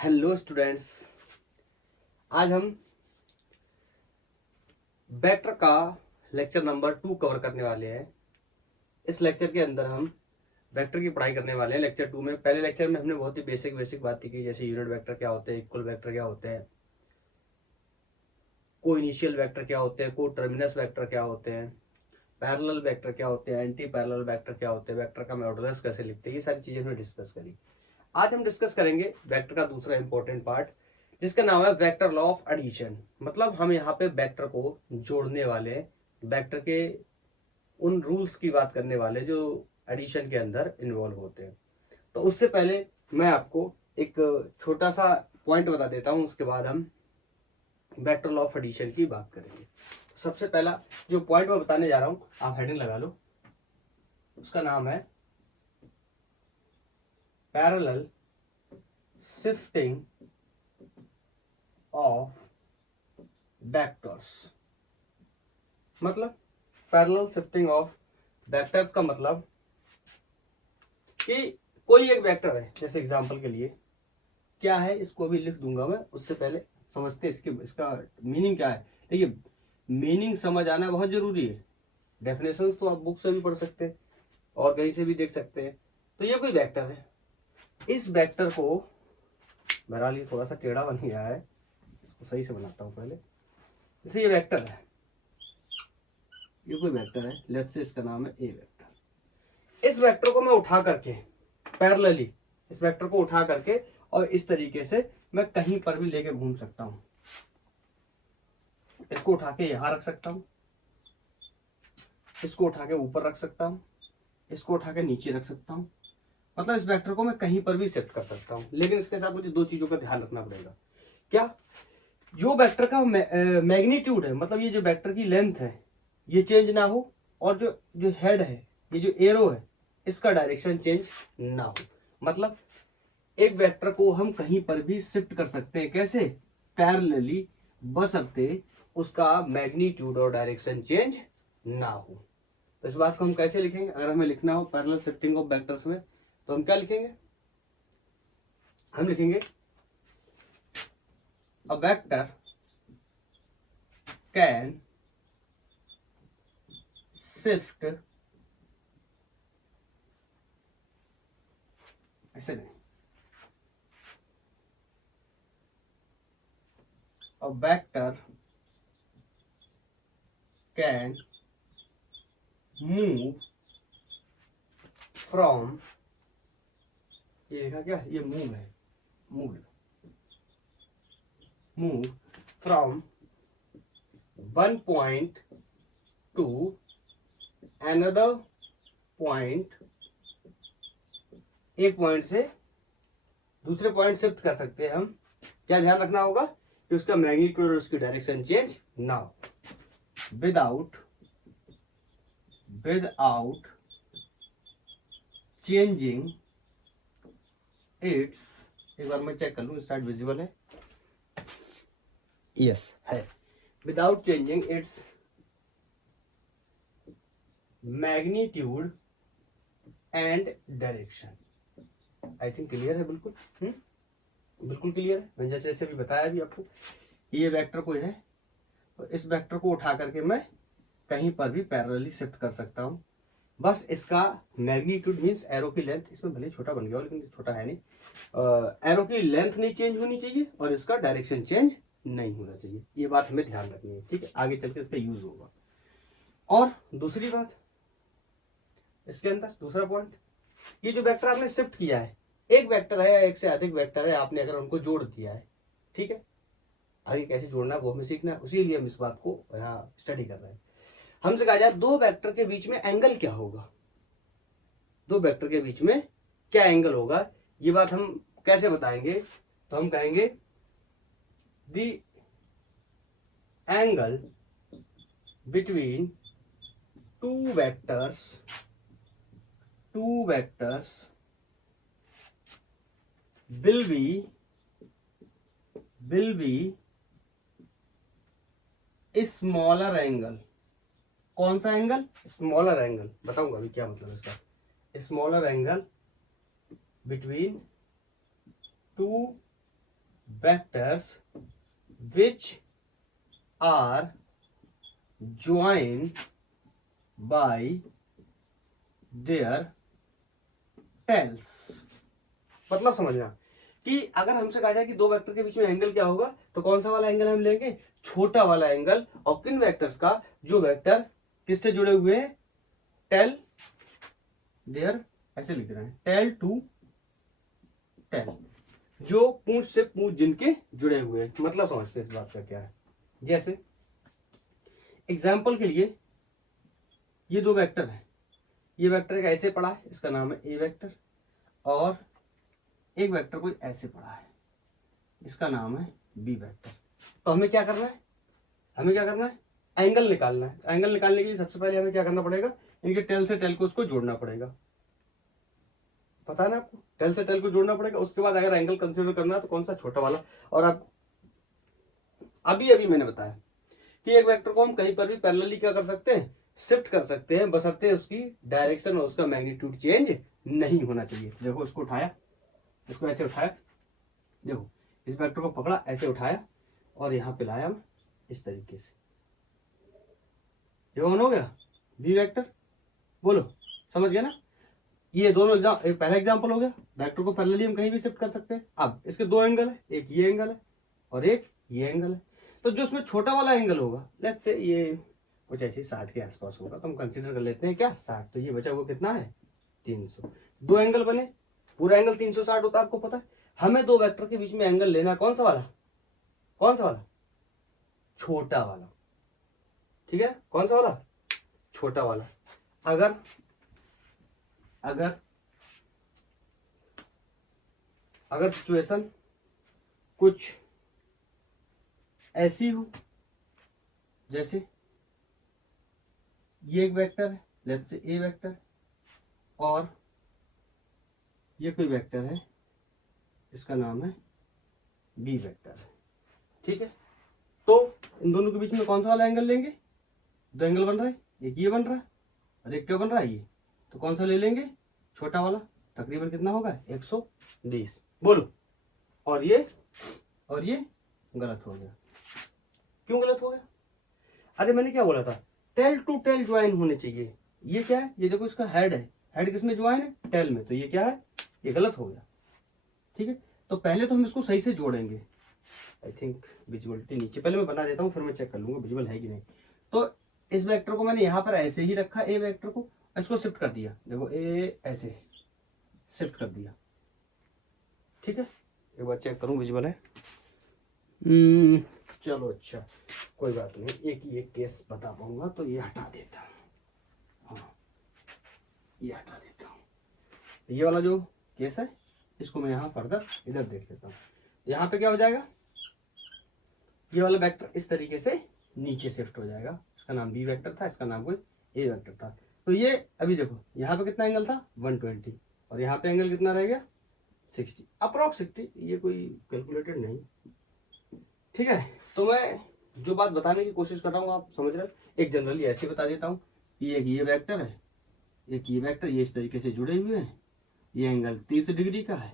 Hello students, आज हम vector का लेक्चर नंबर 2 कवर करने वाले हैं। इस लेक्चर के अंदर हम वेक्टर की पढ़ाई करने वाले हैं। लेक्चर 2 में पहले लेक्चर में हमने बहुत ही बेसिक बातें की, जैसे यूनिट वेक्टर क्या होते हैं, इक्वल वेक्टर क्या होते हैं, को इनिशियल वेक्टर क्या होते हैं, को टर्मिनस वेक्टर क्या होते हैं, पैरेलल वेक्टर क्या होते हैं, एंटी पैरेलल वेक्टर क्या होते हैं, वेक्टर का मॉडुलस कैसे लिखते हैं, ये सारी चीजें हमने डिस्कस करी। आज हम डिस्कस करेंगे वेक्टर का दूसरा इंपॉर्टेंट पार्ट, जिसका नाम है वेक्टर लॉ ऑफ एडिशन। मतलब हम यहाँ पे वेक्टर को जोड़ने वाले, वेक्टर के उन रूल्स की बात करने वाले जो एडिशन के अंदर इन्वॉल्व होते हैं। तो उससे पहले मैं आपको एक छोटा सा पॉइंट बता देता हूं, उसके बाद हम वेक्टर लॉ ऑफ एडिशन की बात करेंगे। सबसे पहला जो पॉइंट मैं बताने जा रहा हूं, आप हेडिंग लगा लो, उसका नाम है पैरेलल शिफ्टिंग ऑफ वेक्टर्स। मतलब पैरेलल शिफ्टिंग ऑफ वेक्टर्स का मतलब कि कोई एक वेक्टर है, जैसे एग्जांपल के लिए क्या है, इसको अभी लिख दूंगा मैं, उससे पहले समझते इसका मीनिंग क्या है। देखिए, मीनिंग समझ आना बहुत जरूरी है। डेफिनेशंस तो आप बुक से भी पढ़ सकते हैं और कहीं से भी देख सकते हैं। तो ये कोई वेक्टर है, इस वेक्टर को, बहरहाल ये थोड़ा सा टेढ़ा बन गया है, इसको सही से बनाता हूं पहले। जैसे ये वेक्टर है, ये कोई वेक्टर है, लेट्स से इसका नाम है ए वेक्टर। इस वेक्टर को मैं उठा करके पैरेलली, इस वेक्टर को उठा करके और इस तरीके से मैं कहीं पर भी लेके घूम सकता हूं। इसको उठा के यहां रख सकता हूं, इसको उठा के ऊपर रख सकता हूं, इसको उठा के नीचे रख सकता हूं। मतलब इस वेक्टर को मैं कहीं पर भी शिफ्ट कर सकता हूं। लेकिन इसके साथ मुझे दो चीजों का ध्यान रखना पड़ेगा। क्या? जो वेक्टर का मैग्नीट्यूड है, मतलब ये जो वेक्टर की लेंथ है, ये चेंज ना हो, और जो जो हेड है, ये जो एरो है, इसका डायरेक्शन चेंज ना हो। मतलब एक वेक्टर को हम कहीं पर भी शिफ्ट कर सकते हैं। कैसे? पैरेलली, बशर्ते उसका मैग्नीट्यूड और डायरेक्शन चेंज ना हो। तो इस बात को हम कैसे लिखेंगे? अगर हमें लिखना हो पैरेलल शिफ्टिंग ऑफ वेक्टर्स में, तो हम क्या लिखेंगे? हम लिखेंगे अ वेक्टर कैन शिफ्ट, ऐसे नहीं, a vector can move from, ये लिखा क्या? ये मूव है, move, move from one point two another point. एक पॉइंट से दूसरे पॉइंट शिफ्ट कर सकते हैं हम। क्या ध्यान रखना होगा? कि उसका मैग्नीट्यूड और उसकी डायरेक्शन चेंज ना हो। विदाउट चेंजिंग इट्स, एक बार मैं चेक कर लूं, स्टार्ट विजिबल है? यस है। Without changing it's magnitude and direction. I think clear है? बिल्कुल बिल्कुल क्लियर है। मैंने जैसे जैसे भी बताया भी आपको, ये वेक्टर कोई है, तो इस वेक्टर को उठा करके मैं कहीं पर भी पैरेलली शिफ्ट कर सकता हूं। बस इसका मैग्नीट्यूड मींस एरो की लेंथ, इसमें भले छोटा बन गया हो लेकिन छोटा है नहीं, एरो की लेंथ नहीं चेंज होनी चाहिए और इसका डायरेक्शन चेंज नहीं होना चाहिए। ये बात हमें ध्यान रखनी है, ठीक है? आगे चल के इसका यूज होगा। और दूसरी बात, इसके अंदर दूसरा पॉइंट, ये जो वेक्टर आपने शिफ्ट किया है, एक वेक्टर है या एक से अधिक वेक्टर है, आपने अगर उनको जोड़ दिया है, ठीक है? आगे कैसे जोड़ना है वो हमें सीखना है, उसी लिए हम इस बात को यहाँ स्टडी कर रहे हैं। हमसे कहा जाए दो वेक्टर के बीच में एंगल क्या होगा, दो वेक्टर के बीच में क्या एंगल होगा, ये बात हम कैसे बताएंगे? तो हम कहेंगे the angle between two vectors will be smaller angle. कौन सा एंगल? Smaller angle. बताऊंगा अभी क्या मतलब इसका। Smaller angle between to vectors which are joined by their tails। मतलब समझना कि अगर हमसे कहा जाए कि दो वेक्टर के बीच में एंगल क्या होगा, तो कौन सा वाला एंगल हम लेंगे, छोटा वाला एंगल। और किन वेक्टर्स का, जो वेक्टर किससे जुड़े हुए हैं, टेल देयर, ऐसे लिख रहे हैं, टेल टू टेल, जो पूंछ से पूंछ जिनके जुड़े हुए हैं। मतलब समझते हैं इस बात का क्या है। जैसे एग्जाम्पल के लिए ये दो वेक्टर है, ये वेक्टर एक ऐसे पड़ा है, इसका नाम है ए वेक्टर, और एक वेक्टर कोई ऐसे पड़ा है, इसका नाम है बी वेक्टर। तो हमें क्या करना है, हमें क्या करना है, एंगल निकालना है। एंगल निकालने के लिए सबसे पहले हमें क्या करना पड़ेगा, इनके टेल से टेल को उसको जोड़ना पड़ेगा। पता है ना आपको, टेल से टेल को जोड़ना पड़ेगा। उसके बाद अगर एंगल कंसीडर करना है तो कौन सा, छोटा वाला। और अब अभी अभी मैंने बताया कि एक वेक्टर को हम कहीं पर भी पैरेलली क्या कर सकते हैं, शिफ्ट कर सकते हैं, बशर्ते उसकी डायरेक्शन और उसका मैग्नीट्यूड चेंज नहीं होना चाहिए। देखो इसको उठाया, इसको ऐसे उठाया, देखो इस वेक्टर को पकड़ा, ऐसे उठाया और यहां पे लाया मैं इस तरीके से, ये ऑन हो गया बी वेक्टर। बोलो समझ गया ना। ये दोनों एक पहला एग्जांपल हो गया, वेक्टर को पैरेलली हम कहीं भी शिफ्ट कर सकते हैं। अब इसके दो एंगल है, एक ये एंगल है और एक ये एंगल है। तो जो इसमें छोटा वाला एंगल होगा, लेट्स से ये कुछ ऐसे 60 के आसपास होगा, तो हम कंसीडर कर लेते हैं क्या, 60। तो ये बचा हुआ कितना है, 300। दो एंगल बने, पूरा एंगल 360 होता है, आपको पता है। हमें दो वेक्टर के बीच में एंगल लेना है, कौन सा वाला, कौन सा वाला, छोटा वाला। ठीक है, कौन सा वाला, छोटा वाला। अगर अगर अगर सिचुएशन कुछ ऐसी हो, जैसे ये एक वेक्टर है, लेट्स से ए वेक्टर, और ये कोई वेक्टर है, इसका नाम है बी वेक्टर है। ठीक है, तो इन दोनों के बीच में कौन सा वाला एंगल लेंगे, दो एंगल बन रहा है, एक ये बन रहा है और एक क्या बन रहा है ये, तो कौन सा ले लेंगे, छोटा वाला। तकरीबन कितना होगा, 120। बोलो, और ये गलत हो गया। क्यों गलत हो गया, अरे मैंने क्या बोला था, टेल टू टेल ज्वाइन होने चाहिए। ये क्या है, ये देखो इसका हेड है, हेड किसमें ज्वाइन है, टेल में, तो ये क्या है, ये गलत हो गया। ठीक है, तो पहले तो हम इसको सही से जोड़ेंगे। आई थिंक विजुअलिटी नीचे, पहले मैं बना देता हूँ, फिर मैं चेक कर लूंगा विजुअल है कि नहीं। तो इस वेक्टर को मैंने यहाँ पर ऐसे ही रखा, ए वेक्टर को, इसको शिफ्ट कर दिया, देखो ए ऐसे शिफ्ट कर दिया। ठीक है, एक बार चेक करूँ विजुअल है। चलो अच्छा, कोई बात नहीं, एक ही एक केस बता पाऊंगा, तो ये हटा देता हूँ, हाँ ये हटा देता हूँ। ये वाला जो केस है, इसको मैं यहाँ फर्दर इधर देख लेता हूँ। यहाँ पे क्या हो जाएगा, ये वाला वेक्टर इस तरीके से नीचे शिफ्ट हो जाएगा। इसका नाम बी वेक्टर था, इसका नाम कोई ए वेक्टर था। तो ये अभी देखो यहाँ पे कितना एंगल था, 120, और यहाँ पे एंगल कितना रह गया, 60, अप्रॉक्स 60। ये कोई कैलकुलेटेड नहीं। ठीक है, तो मैं जो बात बताने की कोशिश कर रहा हूँ, आप समझ रहे हो। एक जनरली ऐसे बता देता हूँ, ये वेक्टर है, एक ये वेक्टर, ये इस तरीके से जुड़े हुए हैं। ये एंगल 30 डिग्री का है,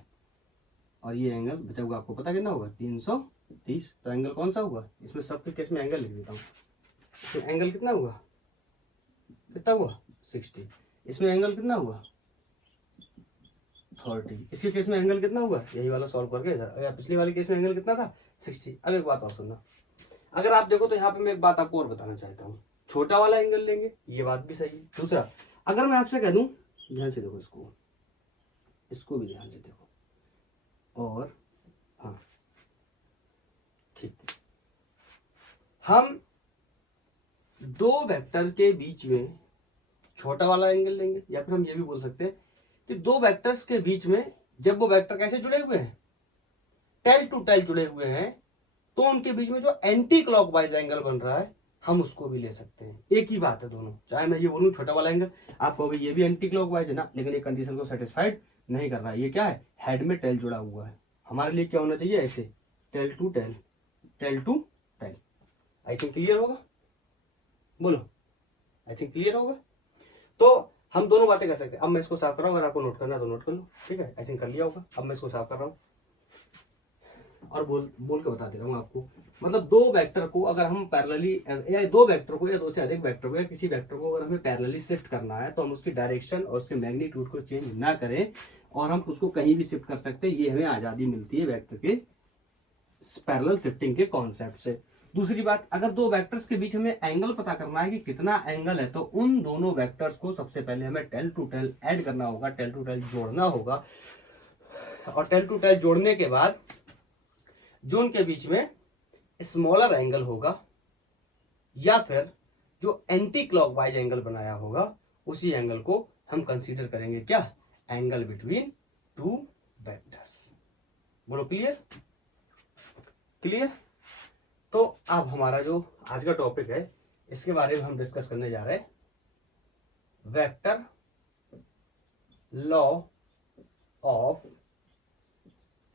और ये एंगल बचा हुआ आपको पता कितना होगा, 330। तो एंगल कौन सा होगा, इसमें सबके केस में एंगल लिख देता हूँ। तो एंगल कितना हुआ, 60। इसमें एंगल कितना हुआ, 30। इसके केस में एंगल कितना हुआ, यही वाला सॉल्व करके इधर। पिछली वाले केस में एंगल कितना था, 60। अब एक बात और सुनना, अगर आप देखो तो यहाँ पे मैं एक बात आपको और बताना चाहता हूँ, छोटा वाला एंगल लेंगे, ये बात भी सही है। दूसरा, अगर मैं आपसे कह दूं, ध्यान से देखो इसको भी ध्यान से देखो, और हाँ ठीक, हम दो वेक्टर के बीच में छोटा वाला एंगल लेंगे, या फिर हम ये भी बोल सकते हैं कि दो वेक्टर्स के बीच में जब वो वेक्टर कैसे जुड़े हुए हैं, टेल टू टेल जुड़े हुए हैं, तो उनके बीच में जो एंटी क्लॉकवाइज एंगल बन रहा है, हम उसको भी ले सकते हैं। एक ही बात है दोनों, चाहे मैं ये बोलूं छोटा वाला एंगल, आप कहोगे ये भी एंटी क्लॉकवाइज है ना, लेकिन ये कंडीशन को सेटिस्फाइड नहीं कर रहा है। ये क्या है, हेड में टेल जुड़ा हुआ है। हमारे लिए क्या होना चाहिए, ऐसे tail to tail, tail to tail. I think clear होगा, बोलो, आई थिंक क्लियर होगा। तो हम दोनों बातें कर सकते हैं। अब मैं इसको साफ कर रहा हूँ, अगर आपको नोट करना तो नोट कर लो। ठीक है, आई थिंक कर लिया होगा। अब मैं इसको साफ कर रहा हूँ, और बोल के बता दे रहा हूँ आपको। मतलब दो वेक्टर को अगर हम पैरेलली या दो वेक्टर को या दो से अधिक वेक्टर को या किसी वेक्टर को अगर हमें पैरेलली शिफ्ट करना है तो हम उसकी डायरेक्शन और उसके मैग्नीट्यूड को चेंज ना करें और हम उसको कहीं भी शिफ्ट कर सकते हैं। ये हमें आजादी मिलती है वेक्टर के पैरेलल शिफ्टिंग के कॉन्सेप्ट से। दूसरी बात, अगर दो वेक्टर्स के बीच हमें एंगल पता करना है कि कितना एंगल है तो उन दोनों वेक्टर्स को सबसे पहले हमें टेल टू टेल ऐड करना होगा, टेल टू टेल जोड़ना होगा। और टेल टू टेल जोड़ने के बाद जो उनके बीच में स्मॉलर एंगल होगा या फिर जो एंटी क्लॉकवाइज एंगल बनाया होगा उसी एंगल को हम कंसीडर करेंगे क्या, एंगल बिटवीन टू वेक्टर्स। बोलो क्लियर? क्लियर? तो अब हमारा जो आज का टॉपिक है इसके बारे में हम डिस्कस करने जा रहे हैं, वेक्टर लॉ ऑफ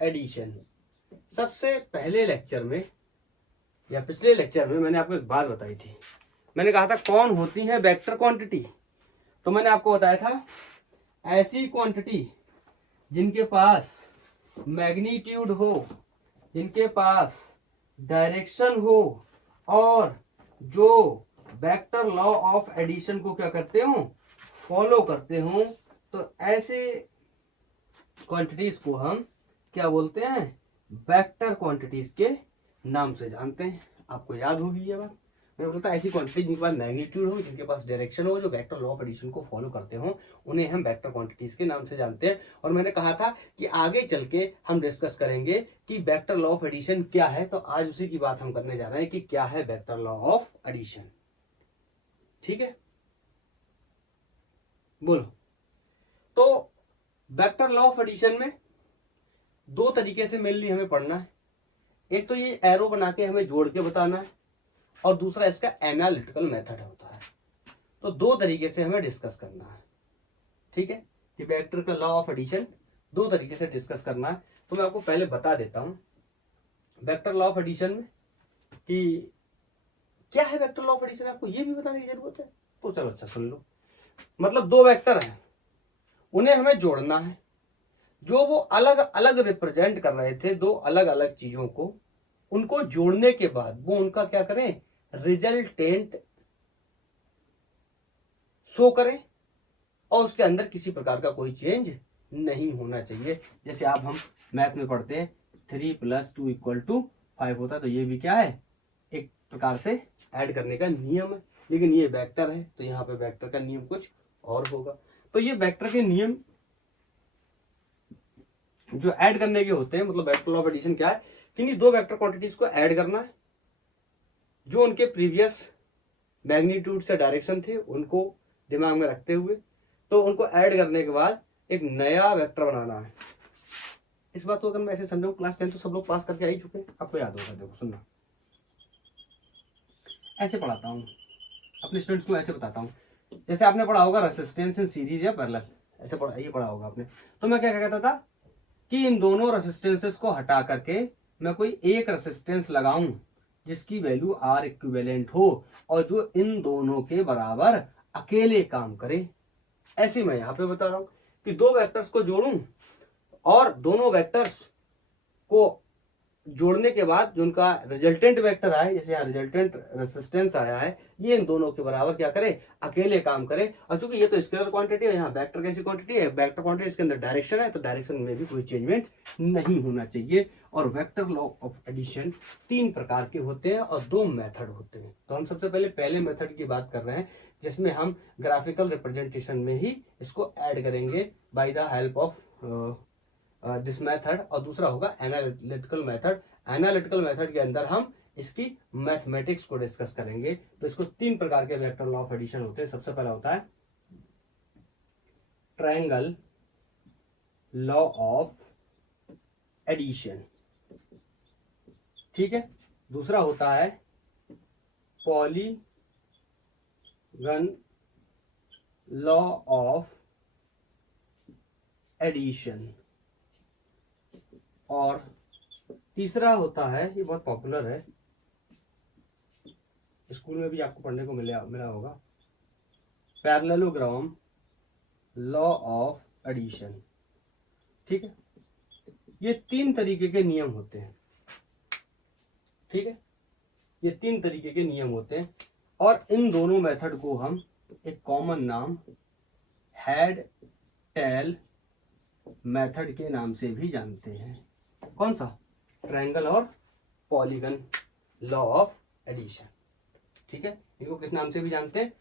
एडिशन। सबसे पहले लेक्चर में या पिछले लेक्चर में मैंने आपको एक बात बताई थी। मैंने कहा था कौन होती है वेक्टर क्वांटिटी। तो मैंने आपको बताया था ऐसी क्वांटिटी जिनके पास मैग्नीट्यूड हो, जिनके पास डायरेक्शन हो और जो वेक्टर लॉ ऑफ एडिशन को क्या करते हो, फॉलो करते हो, तो ऐसे क्वांटिटीज को हम क्या बोलते हैं, वेक्टर क्वांटिटीज के नाम से जानते हैं। आपको याद होगी ये बात। मैं बोलता ऐसी क्वांटिटी जिनके पास मैग्नीट्यूड हो, जिनके पास डायरेक्शन हो, जो वेक्टर लॉ ऑफ एडिशन को फॉलो करते हो, उन्हें हम वेक्टर क्वांटिटीज के नाम से जानते हैं। और मैंने कहा था कि आगे चल के हम डिस्कस करेंगे कि वेक्टर लॉ ऑफ एडिशन क्या है। तो आज उसी की बात हम करने जा रहे हैं कि क्या है वेक्टर लॉ ऑफ एडिशन। ठीक है, बोलो। तो वेक्टर लॉ ऑफ एडिशन में दो तरीके से मेनली हमें पढ़ना है। एक तो ये एरो बना के हमें जोड़ के बताना है और दूसरा इसका एनालिटिकल मेथड होता है। तो दो तरीके से हमें डिस्कस करना है। ठीक है, कि वेक्टर का लॉ ऑफ एडिशन दो तरीके से डिस्कस करना है। तो मैं आपको पहले बता देता हूं वेक्टर लॉ ऑफ एडिशन में कि क्या है वेक्टर लॉ ऑफ एडिशन, आपको ये भी बताने की जरूरत है। तो चलो अच्छा सुन लो। मतलब दो वेक्टर हैं, उन्हें हमें जोड़ना है। जो वो अलग अलग रिप्रेजेंट कर रहे थे, दो अलग अलग चीजों को, उनको जोड़ने के बाद वो उनका क्या करें, रिजल्टेंट शो करें और उसके अंदर किसी प्रकार का कोई चेंज नहीं होना चाहिए। जैसे आप हम मैथ में पढ़ते हैं 3 + 2 = 5 होता है, तो ये भी क्या है, एक प्रकार से ऐड करने का नियम है। लेकिन ये वेक्टर है तो यहाँ पे वेक्टर का नियम कुछ और होगा। तो ये वेक्टर के नियम जो ऐड करने के होते हैं, मतलब वेक्टर लॉ ऑफ एडिशन क्या है, कि दो वेक्टर क्वांटिटीज को ऐड करना है, जो उनके प्रीवियस मैग्नीट्यूड से डायरेक्शन थे उनको दिमाग में रखते हुए, तो उनको ऐड करने के बाद एक नया वेक्टर बनाना है। इस बात को अगर मैं ऐसे समझाऊं, क्लास 10 तो सब लोग पास करके आ ही चुके हैं, आपको याद होगा। देखो सुनना, ऐसे पढ़ाता हूँ अपने स्टूडेंट्स को, ऐसे बताता हूँ। जैसे आपने पढ़ा होगा रेसिस्टेंस इन सीरीज या पैरेलल, ऐसे पढ़ा, ये पढ़ा होगा आपने। तो मैं क्या कहता था कि इन दोनों रेसिस्टेंसेस को हटा करके मैं कोई एक रेसिस्टेंस लगाऊं जिसकी वैल्यू R इक्विवेलेंट हो और जो इन दोनों के बराबर अकेले काम करे। ऐसे मैं यहां पे बता रहा हूं कि दो वेक्टर्स को जोड़ूं और दोनों वेक्टर्स को जोड़ने के बाद जो उनका रिजल्टेंट वेक्टर आए, जैसे यहाँ रिजल्टेंट रेसिस्टेंस आया है, ये इन दोनों के बराबर क्या करे, अकेले काम करे। और चूंकि ये तो स्केलर क्वांटिटी है, यहाँ वेक्टर कैसी क्वांटिटी है, वेक्टर क्वांटिटी, इसके अंदर डायरेक्शन है, तो डायरेक्शन में भी कोई चेंजमेंट नहीं होना चाहिए। और वेक्टर लॉ ऑफ एडिशन तीन प्रकार के होते हैं और दो मेथड होते हैं। तो हम सबसे पहले मेथड की बात कर रहे हैं, जिसमें हम ग्राफिकल रिप्रेजेंटेशन में ही इसको ऐड करेंगे by the help of this method. और दूसरा होगा एनालिटिकल मेथड। एनालिटिकल मेथड के अंदर हम इसकी मैथमेटिक्स को डिस्कस करेंगे। तो इसको तीन प्रकार के वेक्टर लॉ ऑफ एडिशन होते हैं। सबसे पहला होता है ट्रायंगल लॉ ऑफ एडिशन, ठीक है। दूसरा होता है पॉलीगन लॉ ऑफ एडिशन और तीसरा होता है, ये बहुत पॉपुलर है, स्कूल में भी आपको पढ़ने को मिला होगा, पैरेललोग्राम लॉ ऑफ एडिशन। ठीक है, ये तीन तरीके के नियम होते हैं। ठीक है, ये 3 तरीके के नियम होते हैं और इन दोनों मेथड को हम एक कॉमन नाम हेड टेल मेथड के नाम से भी जानते हैं। कौन सा? ट्रायंगल और पॉलीगन लॉ ऑफ एडिशन। ठीक है, इनको किस नाम से भी जानते हैं?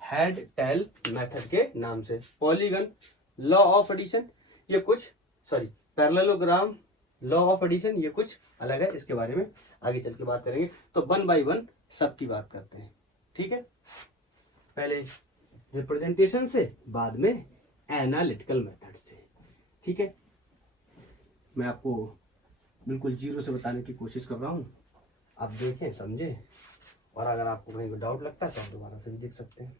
हेड टेल मेथड के नाम से। पॉलीगन लॉ ऑफ एडिशन ये कुछ, sorry parallelogram law of addition ये कुछ अलग है, इसके बारे में आगे चल के बात करेंगे। तो 1 बाय 1 सबकी बात करते हैं। ठीक है, पहले रिप्रेजेंटेशन से, बाद में एनालिटिकल मेथड से। ठीक है, मैं आपको बिल्कुल जीरो से बताने की कोशिश कर रहा हूं, आप देखें समझें, और अगर आपको कहीं डाउट लगता है तो आप दोबारा से भी देख सकते हैं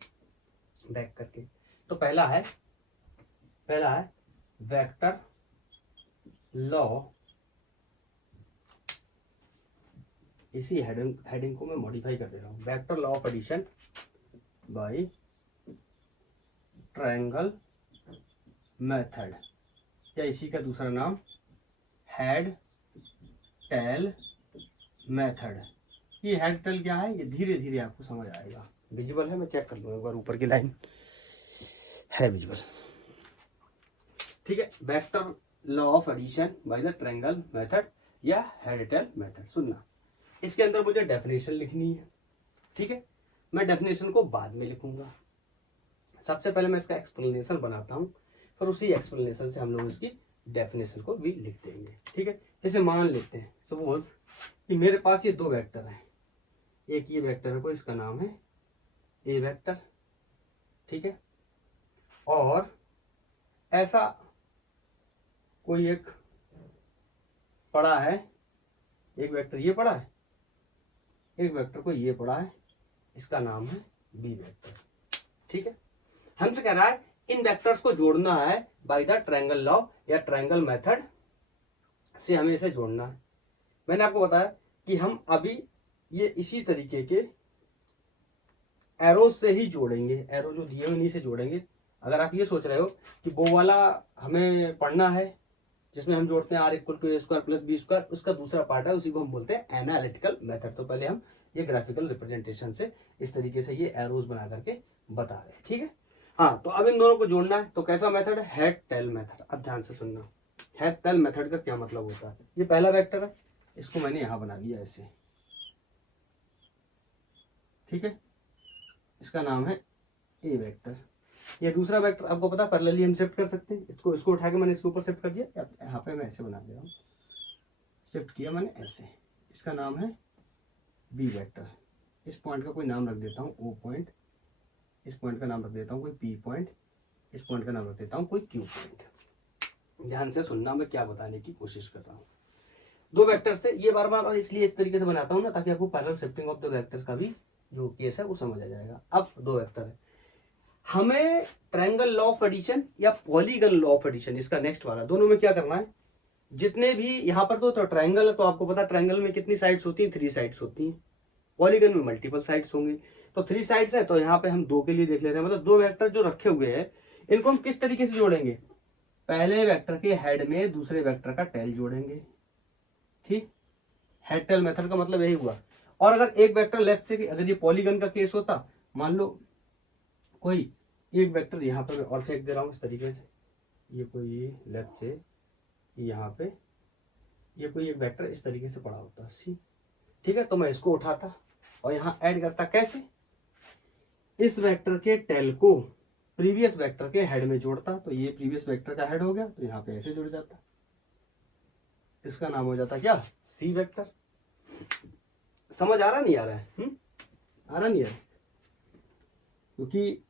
बैक करके। तो पहला है वेक्टर लॉ। इसी हेडिंग को मैं मॉडिफाई कर दे रहा हूं, vector law of addition by triangle method, या इसी का दूसरा नाम हेड टेल मेथड। ये हेड टेल क्या है, ये धीरे धीरे आपको समझ आएगा। विजिबल है? मैं चेक कर लूँ एक बार, ऊपर की लाइन है विजिबल। ठीक है, vector law of addition by the triangle method या हेड टेल मेथड। सुनना, इसके अंदर मुझे डेफिनेशन लिखनी है। ठीक है, मैं डेफिनेशन को बाद में लिखूंगा। सबसे पहले मैं इसका एक्सप्लेनेशन बनाता हूं, फिर उसी एक्सप्लेनेशन से हम लोग इसकी डेफिनेशन को भी लिख देंगे। ठीक है, जैसे मान लेते हैं सपोज कि मेरे पास ये 2 वेक्टर हैं। एक ये वेक्टर है, कोई इसका नाम है ए वेक्टर। ठीक है, और ऐसा कोई एक पड़ा है, एक वेक्टर ये पड़ा है, एक वेक्टर को ये पड़ा है, इसका नाम है बी वेक्टर। ठीक है, हमसे कह रहा है इन वेक्टर्स को जोड़ना है बाय द ट्रायंगल लॉ या ट्रायंगल मेथड से, हमें इसे जोड़ना है। मैंने आपको बताया कि हम अभी ये इसी तरीके के एरोज से ही जोड़ेंगे, एरो जो दिए हुए उन्हीं से जोड़ेंगे। अगर आप ये सोच रहे हो कि वो वाला हमें पढ़ना है जिसमें हम जोड़ते हैं r equal to A square plus B square, उसका दूसरा पार्ट है, उसी को हम बोलते हैं एनालिटिकल मेथड। तो पहले हम ये ग्राफिकल रिप्रेजेंटेशन से इस तरीके से ये एरोज बना करके बता रहे हैं। ठीक है, हाँ, तो अब इन दोनों को जोड़ना है, तो कैसा मेथड है? Head tail method. अब ध्यान से सुनना, हेड टेल मेथड का क्या मतलब होता है। ये पहला वेक्टर है, इसको मैंने यहां बना लिया ऐसे। ठीक है, इसका नाम है ए वेक्टर। ये दूसरा वेक्टर आपको पता है पैरेलली हम शिफ्ट कर सकते हैं, इसको उठा के मैंने इसके ऊपर शिफ्ट कर दिया, यहाँ पे मैं ऐसे बना दे रहा हूँ, शिफ्ट किया मैंने ऐसे। इसका नाम है बी वेक्टर। इस पॉइंट का कोई नाम रख देता हूँ ओ पॉइंट, इस पॉइंट का नाम रख देता हूँ कोई पी पॉइंट, इस पॉइंट का नाम रख देता हूँ कोई क्यू पॉइंट। ध्यान से सुनना, मैं क्या बताने की कोशिश कर रहा हूँ। 2 वेक्टर्स थे, ये बार बार इसलिए इस तरीके से बनाता हूँ ना, ताकि आपको parallel shifting of the vectors का भी जो केस है वो समझ आ जाएगा। अब 2 वेक्टर है, हमें ट्रायंगल लॉ ऑफ एडिशन या पॉलीगन लॉ ऑफ एडिशन, इसका नेक्स्ट वाला, दोनों में क्या करना है? जितने भी यहाँ पर तो ट्रायंगल है, तो आपको पता ट्रायंगल में कितनी साइड्स होती हैं? 3 साइड्स होती हैं। पॉलीगन में मल्टीपल साइड्स होंगी। तो 3 साइड्स है, तो यहाँ पे हम 2 के लिए देख लेते हैं। मतलब 2 वेक्टर जो रखे हुए हैं, इनको हम किस तरीके से जोड़ेंगे? पहले वेक्टर के हेड में दूसरे वेक्टर का टेल जोड़ेंगे। ठीक, हेड टेल मेथड का मतलब यही हुआ। और अगर एक वेक्टर लेफ्ट से, अगर ये पॉलीगन का केस होता, मान लो कोई एक वेक्टर यहाँ पे और फेंक दे रहा हूँ इस तरीके से, ये कोई लेफ्ट से यहाँ पे ये कोई एक वेक्टर इस तरीके से पड़ा होता सी। ठीक है, तो मैं इसको उठाता और यहाँ ऐड करता। कैसे? इस वेक्टर के टेल को प्रीवियस वेक्टर के हेड में जोड़ता, तो ये प्रीवियस वेक्टर का हेड हो गया, तो यहाँ पे ऐसे जुड़ जाता, इसका नाम हो जाता क्या? C vector. समझ आ रहा नहीं आ रहा है? आ रहा नहीं आ रहा? क्योंकि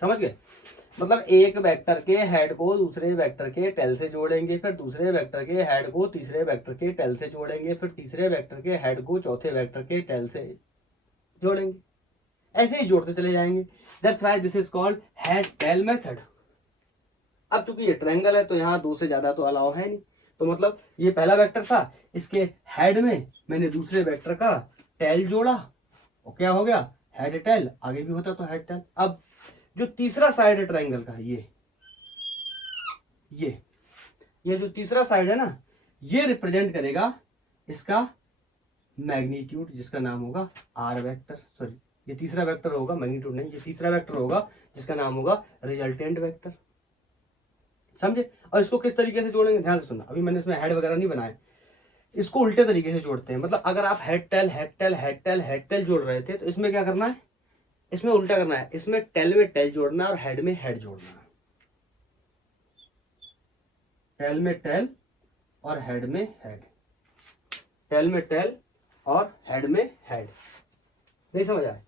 समझ गए, मतलब एक वेक्टर के हेड को दूसरे वेक्टर के टेल से जोड़ेंगे, फिर दूसरे वेक्टर के हेड को तीसरे वेक्टर के टेल से जोड़ेंगे, फिर तीसरे वेक्टर के हेड को चौथे वेक्टर के टेल से जोड़ेंगे, ऐसे ही जोड़ते चले जाएंगे। That's why this is called head tail method. अब चूंकि ये ट्रायंगल है तो यहाँ 2 से ज्यादा तो अलाउ है नहीं, तो मतलब ये पहला वेक्टर था, इसके हेड में मैंने दूसरे वेक्टर का टेल जोड़ा, और क्या हो गया? Head tail. आगे भी होता तो हेड टेल। अब जो तीसरा साइड है ट्रायंगल का, ये ये जो तीसरा साइड है ना, ये रिप्रेजेंट करेगा इसका मैग्नीट्यूड, जिसका नाम होगा आर वेक्टर। सॉरी, ये तीसरा वेक्टर होगा, मैग्नीट्यूड नहीं, ये तीसरा वेक्टर होगा जिसका नाम होगा रिजल्टेंट वेक्टर। समझे? और इसको किस तरीके से जोड़ेंगे, ध्यान से सुनना। अभी मैंने इसमें हेड वगैरह नहीं बनाए, इसको उल्टे तरीके से जोड़ते हैं। मतलब अगर आप head tail head tail head tail head tail जोड़ रहे थे, तो इसमें क्या करना है, इसमें उल्टा करना है। इसमें टेल में टेल जोड़ना है और हेड में हेड जोड़ना है। टेल में टेल और हेड में हेड, टेल में टेल और हेड में हेड। नहीं समझ आया?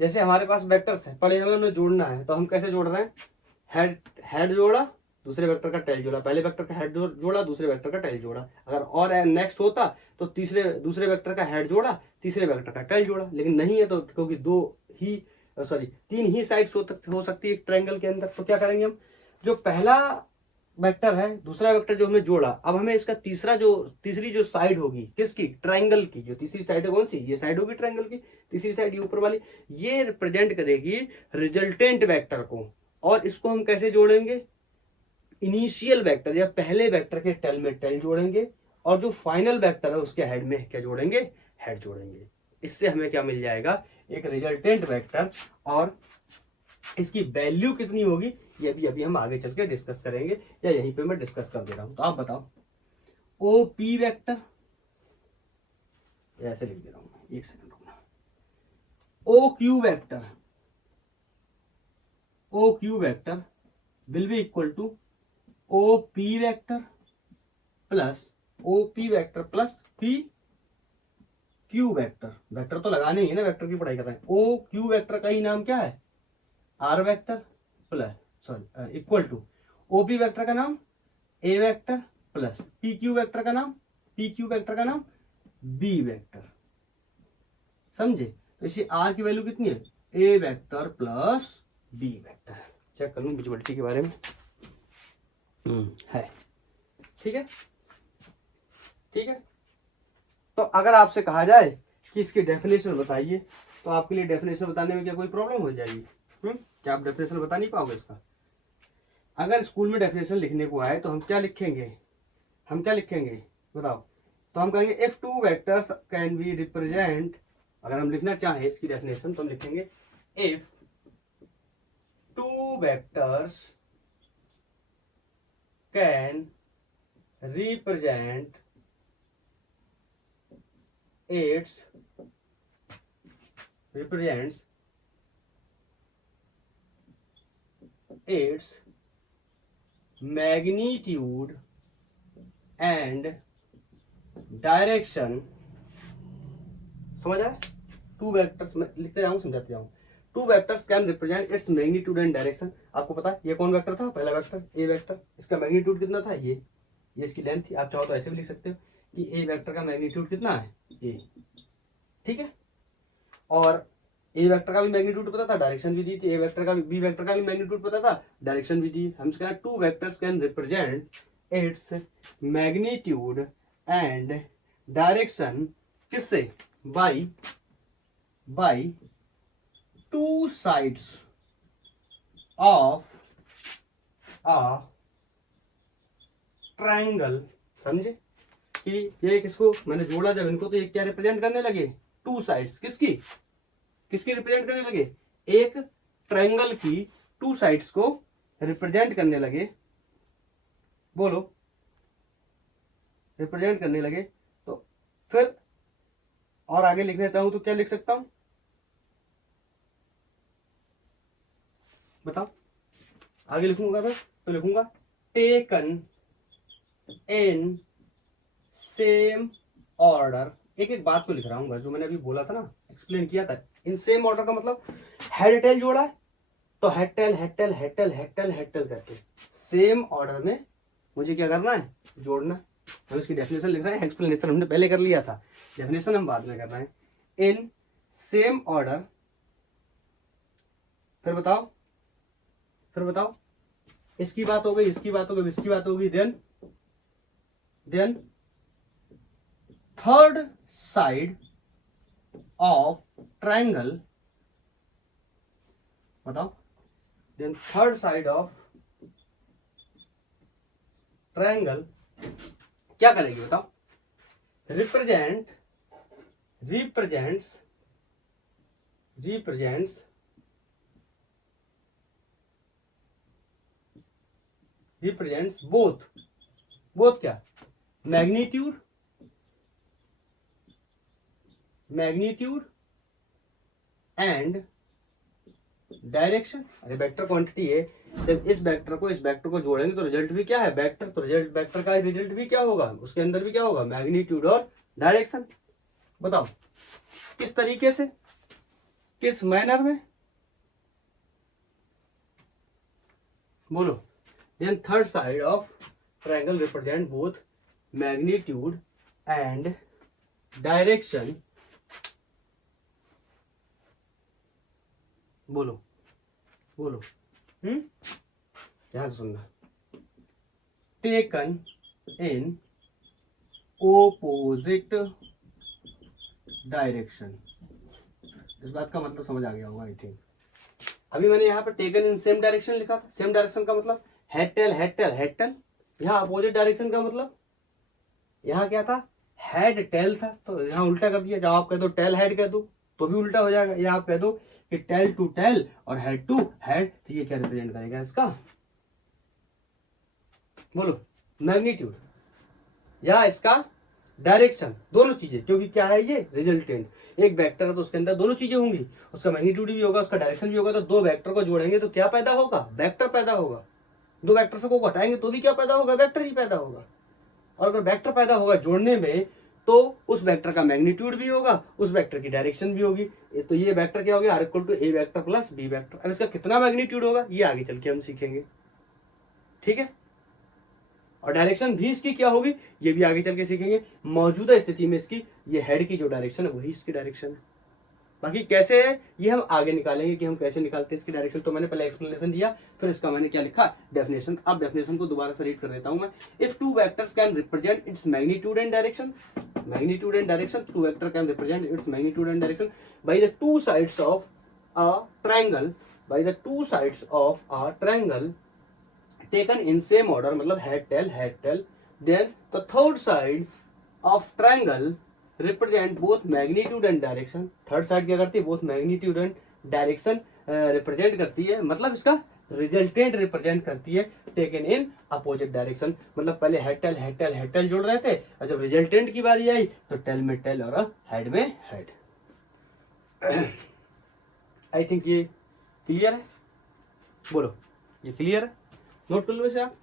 जैसे हमारे पास वेक्टर्स है, पड़े हमें उन्हें जोड़ना है, तो हम कैसे जोड़ रहे हैं, हेड हेड जोड़ा, दूसरे वेक्टर का टेल जोड़ा, पहले वेक्टर का हेड जोड़ा, दूसरे वेक्टर का टेल जोड़ा। अगर और नेक्स्ट होता तो दूसरे वेक्टर का हेड जोड़ा, तीसरे वेक्टर का टेल जोड़ा। लेकिन नहीं है, तो क्योंकि तीन ही साइड्स हो सकती है एक ट्रायंगल के अंदर, तो क्या करेंगे हम, जो पहला वेक्टर है, दूसरा वेक्टर जो हमने जोड़ा, अब हमें इसका तीसरी जो साइड होगी, किसकी, ट्रायंगल की, जो तीसरी साइड है कौन सी, ये साइड होगी ट्रायंगल की, तीसरी साइड ये ऊपर वाली, ये रिप्रेजेंट करेगी रिजल्टेंट वेक्टर को। और इसको हम कैसे जोड़ेंगे, इनिशियल वेक्टर या पहले वेक्टर के टेल में टेल जोड़ेंगे, और जो फाइनल वेक्टर है उसके हेड में क्या जोड़ेंगे, हेड जोड़ेंगे। इससे हमें क्या मिल जाएगा, एक रिजल्टेंट वेक्टर। और इसकी वैल्यू कितनी होगी, ये भी अभी हम आगे चल के डिस्कस करेंगे, या यहीं पे मैं डिस्कस कर दे रहा हूं। तो आप बताओ, ओ पी वेक्टर, ऐसे लिख दे रहा हूं, एक सेकंड रुकना, O Q vector will be equal to O P vector plus P Q vector. Vector तो लगाने ही है ना, वेक्टर की पढ़ाई कर रहे हैं। ओ क्यू वेक्टर का ही नाम क्या है, R vector plus equal to OP vector का नाम A vector plus P Q vector का नाम बी वेक्टर। समझे? तो इसी आर की वैल्यू कितनी है, A vector plus B vector. Check कर लूं विजिबिलिटी के बारे में है, ठीक है, ठीक है। तो अगर आपसे कहा जाए कि इसकी डेफिनेशन बताइए, तो आपके लिए डेफिनेशन बताने में क्या कोई प्रॉब्लम हो जाएगी? क्या आप डेफिनेशन बता नहीं पाओगे इसका? अगर स्कूल में डेफिनेशन लिखने को आए तो हम क्या लिखेंगे, बताओ। तो हम कहेंगे if two vectors can be represent, अगर हम लिखना चाहें इसकी डेफिनेशन तो हम लिखेंगे if two vectors can represent its magnitude and direction। समझ आया? टू वेक्टर्स, मैं लिखते जाऊं समझाते जाऊं। To vectors can represent its magnitude and direction. आपको पता है ये कौन वेक्टर था, पहला वेक्टर ए वेक्टर, इसका मैग्नीट्यूड कितना था, ये इसकी लेंथ थी। आप चाहो तो ऐसे भी लिख सकते हो कि ए वेक्टर का मैग्नीट्यूड कितना है, ए, ठीक है। और ए वेक्टर का भी मैग्नीट्यूड पता था, डायरेक्शन भी दी थी। ए वेक्टर का भी, बी वेक्टर का भी मैग्नीट्यूड पता था, डायरेक्शन भी दी। हम इसका two vectors can represent its magnitude and direction किससे, by two sides of a triangle. समझे कि ये किसको मैंने जोड़ा जब इनको, तो ये क्या रिप्रेजेंट करने लगे, टू साइड्स। किसकी रिप्रेजेंट करने लगे, एक ट्रायंगल की टू साइड्स को रिप्रेजेंट करने लगे। बोलो, रिप्रेजेंट करने लगे। तो फिर और आगे लिखना चाहूं तो क्या लिख सकता हूं, बताओ? आगे लिखूंगा तो लिखूंगा टेकन इन सेम ऑर्डर। एक एक बात को लिख रहा हूँ, जो मैंने अभी बोला था ना, एक्सप्लेन किया था। इन सेम ऑर्डर का मतलब हेड टेल जोड़ा है तो हेड टेल करके सेम ऑर्डर में मुझे क्या करना है, जोड़ना। हम इसकी डेफिनेशन लिख रहे हैं, एक्सप्लेनेशन हमने पहले कर लिया था, डेफिनेशन हम बाद में कर रहे हैं। इन सेम ऑर्डर, फिर बताओ, इसकी बात हो गई, then third side of triangle, बताओ, then third side of triangle क्या करेगी बताओ, रिप्रेजेंट्स बोथ क्या, मैग्नीट्यूड एंड डायरेक्शन। अरे वेक्टर क्वांटिटी है, जब इस वेक्टर को जोड़ेंगे तो रिजल्ट भी क्या है, वेक्टर। तो रिजल्ट वेक्टर का रिजल्ट भी क्या होगा, उसके अंदर भी क्या होगा, मैग्नीट्यूड और डायरेक्शन। बताओ किस तरीके से, किस मैनर में, बोलो। Then third side of triangle represent both magnitude and direction. बोलो ध्यान से सुनना। Taken in opposite direction. इस बात का मतलब समझ आ गया होगा आई थिंक। अभी मैंने यहाँ पे टेकन इन सेम डायरेक्शन लिखा था। सेम डायरेक्शन का मतलब हेड टेल। यहाँ अपोजिट डायरेक्शन का मतलब यहाँ क्या था, हेड टेल था, तो यहाँ उल्टा कर दिया। जब आप कह दो टेल हेड कह दो तो भी उल्टा हो जाएगा, या आप कह दो कि टेल टू टेल और हेड टू हेड, तो ये क्या रिप्रेजेंट करेगा इसका, बोलो, मैग्नीट्यूड या इसका डायरेक्शन, दोनों चीजें। क्योंकि क्या है ये रिजल्टेंट, एक वेक्टर है तो उसके अंदर दोनों चीजें होंगी, उसका मैग्नीट्यूड भी होगा, उसका डायरेक्शन भी होगा। तो दो वेक्टर को जोड़ेंगे तो क्या पैदा होगा, वेक्टर पैदा होगा। दो वेक्टर से को हटाएंगे तो भी क्या पैदा होगा, वेक्टर ही पैदा होगा। और अगर वेक्टर पैदा होगा जोड़ने में, तो उस वेक्टर का मैग्नीट्यूड भी होगा, उस वेक्टर की डायरेक्शन भी होगी। तो ये वेक्टर क्या हो गया, R equal to A vector plus B vector. अब इसका कितना मैग्नीट्यूड होगा ये आगे चल के हम सीखेंगे, ठीक है। और डायरेक्शन भी इसकी क्या होगी ये भी आगे चल के सीखेंगे। मौजूदा स्थिति में इसकी ये हेड की जो डायरेक्शन है वही इसकी डायरेक्शन है। बाकी कैसे है ये हम आगे निकालेंगे कि हम कैसे निकालते हैं इसकी डायरेक्शन। तो मैंने पहले एक्सप्लेनेशन दिया, फिर इसका मैंने क्या लिखा, डेफिनेशन। अब डेफिनेशन को दोबारा से रीड कर देता हूं मैं। If two vectors can represent its magnitude and direction, two vector can represent its magnitude and direction by the two sides of a triangle, taken in same order, मतलब head tail, then the third side of triangle represent both magnitude and direction। Third side क्या करती है, both magnitude and direction represent करती है, मतलब इसका resultant represent करती है टेकन इन अपोजिट डायरेक्शन। मतलब पहले हेड टेल जोड़ रहे थे, और जब रिजल्टेंट की बारी आई तो टेल में टेल और हेड में हेड। आई थिंक ये क्लियर है, बोलो ये क्लियर है, नोट कर लो इसे आप।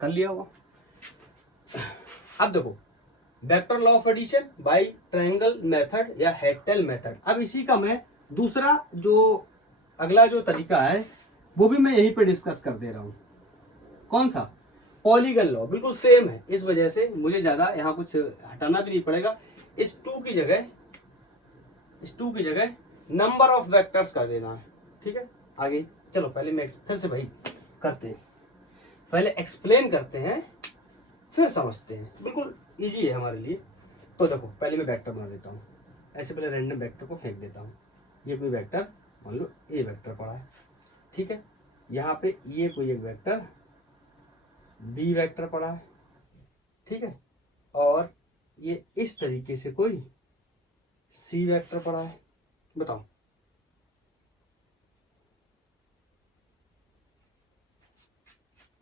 कर लिया होगा। अब देखो vector law of addition by triangle method या हेड टेल मेथड। अब इसी का मैं दूसरा जो अगला जो तरीका है वो भी मैं यहीं पे डिस्कस कर दे रहा हूं। कौन सा, पॉलीगन लॉ, बिल्कुल सेम है। इस वजह से मुझे ज्यादा यहाँ कुछ हटाना भी नहीं पड़ेगा। इस टू की जगह नंबर ऑफ वेक्टर्स कर देना है, ठीक है। आगे चलो पहले मैं फिर से भाई करते हैं, पहले एक्सप्लेन करते हैं फिर समझते हैं, बिल्कुल इजी है हमारे लिए। तो देखो पहले मैं वेक्टर बना देता हूँ, ऐसे पहले रैंडम वेक्टर को फेंक देता हूँ। ये कोई वेक्टर मान लो ए वेक्टर पड़ा है, ठीक है। यहाँ पे ये कोई एक वेक्टर बी वेक्टर पड़ा है, ठीक है। और ये इस तरीके से कोई सी वेक्टर पड़ा है। बताओ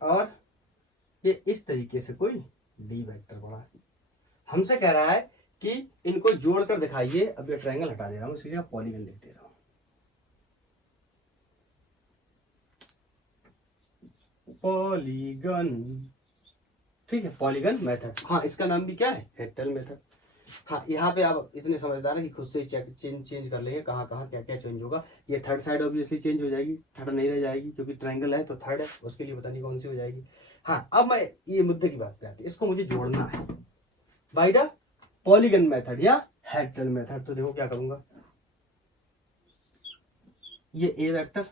और ये इस तरीके से कोई डी वेक्टर पड़ा है। हमसे कह रहा है कि इनको जोड़कर दिखाइए। अब ये ट्रायंगल हटा दे रहा हूं, इसलिए पॉलीगन लिख दे रहा हूं। पॉलीगन, ठीक है, पॉलीगन मेथड। हाँ इसका नाम भी क्या है, हेड टेल मेथड। हाँ यहाँ पे आप इतने समझदार हैं कि खुद से चेंज कर लेंगे कहाँ कहाँ क्या क्या चेंज होगा। ये थर्ड साइड ऑब्वियसली चेंज हो जाएगी, थर्ड नहीं रह जाएगी, क्योंकि ट्रायंगल है तो थर्ड है, उसके लिए पता नहीं कौन सी हो जाएगी। हाँ अब मैं ये मुद्दे की बात पे आती है, इसको मुझे जोड़ना है बाय द पॉलीगन मेथड या हेड टेल मेथड। तो देखो क्या करूंगा, ये ए वेक्टर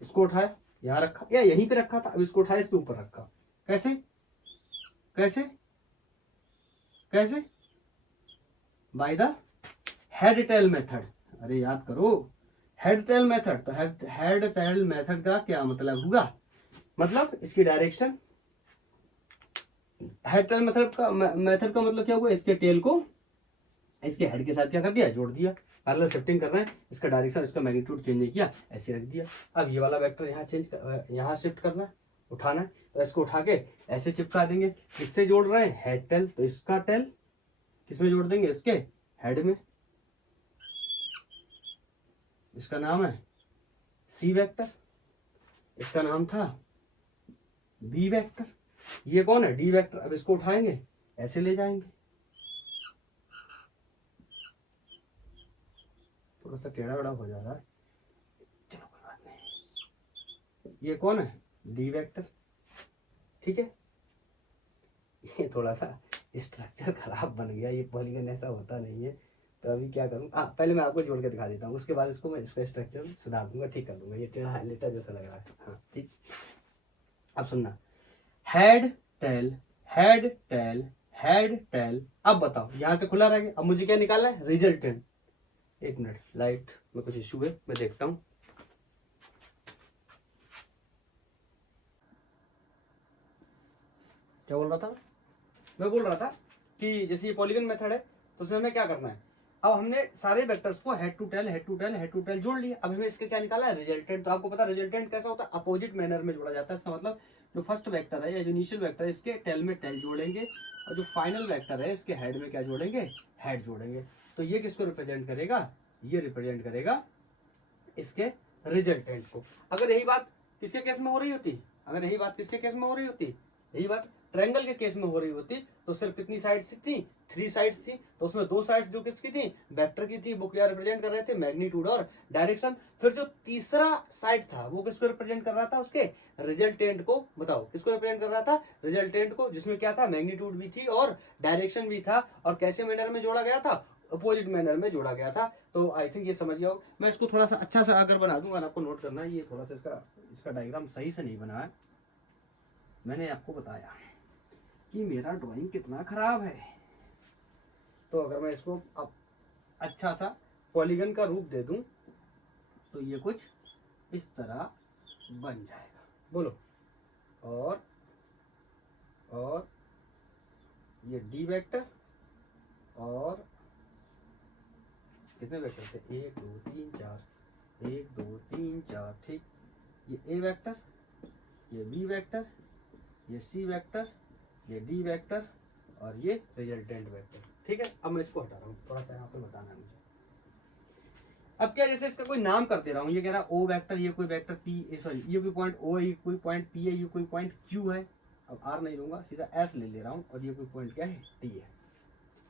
इसको उठाया यहाँ रखा, या यहीं पे रखा था, अब इसको उठाया इसके ऊपर रखा। कैसे कैसे कैसे, by the head tail method, अरे याद करो, हेड टेल मेथड। तो हेड टेल मेथड का क्या मतलब हुआ, मतलब इसकी डायरेक्शन, हेड टेल मेथड का मतलब क्या हुआ, इसके टेल को इसके हेड के साथ क्या कर दिया, जोड़ दिया। पैरेलल शिफ्टिंग कर रहे हैं, इसका डायरेक्शन, इसका मैग्नीट्यूड चेंज नहीं किया, ऐसे रख दिया। अब ये वाला वेक्टर यहाँ यहाँ शिफ्ट करना है, उठाना है, तो इसको उठा के ऐसे चिपका देंगे। किससे जोड़ रहे हैं, हेड टेल, तो इसका टेल किसमें जोड़ देंगे, इसके हेड में। इसका नाम है सी वेक्टर, इसका नाम था बी वेक्टर, ये कौन है, डी वेक्टर। अब इसको उठाएंगे, ऐसे ले जाएंगे, थोड़ा सा टेढ़ा बड़ा हो जा रहा है, चलो कोई बात नहीं। ये कौन है, डी वेक्टर, ठीक है। ये थोड़ा सा स्ट्रक्चर खराब बन गया, ये पॉलीगन ऐसा होता नहीं है। तो अभी क्या करूँ, पहले मैं आपको जोड़ के दिखा देता हूँ, उसके बाद इसको मैं इसका स्ट्रक्चर सुधार दूंगा, ठीक कर दूंगा। ये टेढ़ा लेटा जैसा लग रहा है, हाँ ठीक। अब सुनना, head tail head tail head tail. अब बताओ, यहां से खुला रह गया, अब मुझे क्या निकालना है, रिजल्टेंट। एक मिनट, लाइट में कुछ इश्यू है, मैं देखता हूँ। क्या बोल रहा था, मैं बोल रहा था कि जैसे ये पॉलीगन मेथड है, तो उसमें हमें क्या करना है, अब हमने सारे वेक्टर्स को head to tail head to tail head to tail जोड़ लिया। अब हमें इसके क्या निकाला है, रिजल्टेंट। तो आपको पता रिजल्टेंट कैसा होता है, अपोजिट मैनर में जोड़ा जाता है। इसका मतलब जो फर्स्ट वेक्टर है या जो इनिशियल वेक्टर है, इसके टेल में टेल जोड़ेंगे, और जो फाइनल वेक्टर है इसके हेड में क्या जोड़ेंगे, हेड जोड़ेंगे। तो ये किसको रिप्रेजेंट करेगा, ये रिप्रेजेंट करेगा इसके रिजल्टेंट को। अगर यही बात किसके केस में हो रही होती, अगर यही बात किसके केस में हो रही होती, यही बात ट्रायंगल के केस में हो रही होती, तो सिर्फ कितनी साइड्स थी, 3 साइड्स थी। तो उसमें 2 साइड्स जो किसकी थी, वेक्टर की थी, वो क्या रिप्रेजेंट कर रहे थे, मैग्नीट्यूड और डायरेक्शन। फिर जो तीसरा साइड था वो किसको रिप्रेजेंट कर रहा था, उसके रिजल्टेंट को। बताओ किसको रिप्रेजेंट कर रहा था, रिजल्टेंट को, जिसमें क्या था, मैग्नीट्यूड भी थी और डायरेक्शन भी था। और कैसे मैनर में जोड़ा गया था, अपोजिट मैनर में जोड़ा गया था। तो आई थिंक ये समझ गया हो। मैं इसको थोड़ा सा अच्छा सा अगर बना दूंगा, आपको नोट करना है, ये थोड़ा सा इसका डायग्राम सही से नहीं बना है। मैंने आपको बताया कि मेरा ड्राइंग कितना खराब है। तो अगर मैं इसको अब अच्छा सा पॉलीगन का रूप दे दूं, तो ये कुछ इस तरह बन जाएगा। बोलो, और ये डी वेक्टर, और कितने वेक्टर थे, 1 2 3 4, 1 2 3 4, ठीक। ये ए वेक्टर, ये बी वेक्टर, ये सी वेक्टर, ये डी वेक्टर, और ये रिजल्टेंट वेक्टर, ठीक है। अब मैं इसको हटा रहा हूँ, थोड़ा सा यहाँ पे बताना है मुझे। अब क्या, जैसे इसका कोई नाम कर दे रहा हूँ, ये कह रहा है ओ वेक्टर, ये कोई वेक्टर पी, सॉरी ये कोई पॉइंट ओ है, ये कोई पॉइंट पी है, ये कोई पॉइंट क्यू है। अब आर नहीं लूंगा, सीधा एस ले रहा हूँ, और ये कोई पॉइंट क्या है, टी है।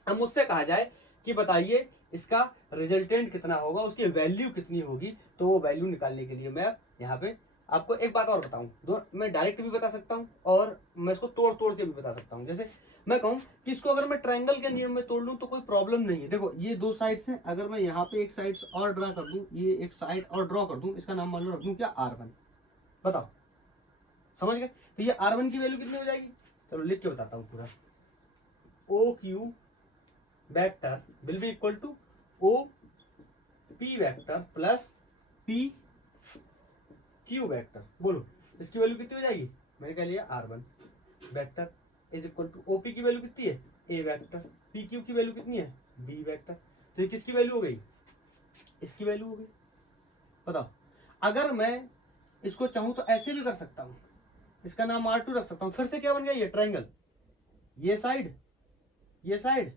अब मुझसे कहा जाए कि बताइए इसका रिजल्टेंट कितना होगा, उसकी वैल्यू कितनी होगी। तो वो वैल्यू निकालने के लिए मैं यहाँ पे आपको एक बात और बताऊं, मैं डायरेक्ट भी बता सकता हूँ और मैं इसको तोड़ तोड़ के भी बता सकता हूँ। जैसे मैं कहूँ कि इसको अगर मैं ट्रायंगल के नियम में तोड़ लूं तो कोई प्रॉब्लम नहीं है। देखो ये 2 साइड्स हैं, अगर मैं यहाँ पे एक साइड और ड्रा कर दूं, ये एक साइड और ड्रॉ कर दूं, इसका नाम मान लो रख दूं क्या, R1। बताओ, समझ गए। तो ये R1 की वैल्यू कितनी हो जाएगी, चलो लिख के बताता हूँ पूरा। O Q vector will be equal to O P vector plus P Q vector. बोलो इसकी वैल्यू कितनी हो जाएगी, मैंने कह लिया R1 vector is equal to OP की वैल्यू कितनी है, ए वेक्टर, पी क्यू की वैल्यू कितनी है, बी वेक्टर। तो ये किसकी वैल्यू हो गई, इसकी वैल्यू हो गई। बताओ, अगर मैं इसको चाहूं तो ऐसे भी कर सकता हूं, इसका नाम R2 रख सकता हूं। फिर से क्या बन गया, ये ट्रायंगल, ये साइड, ये साइड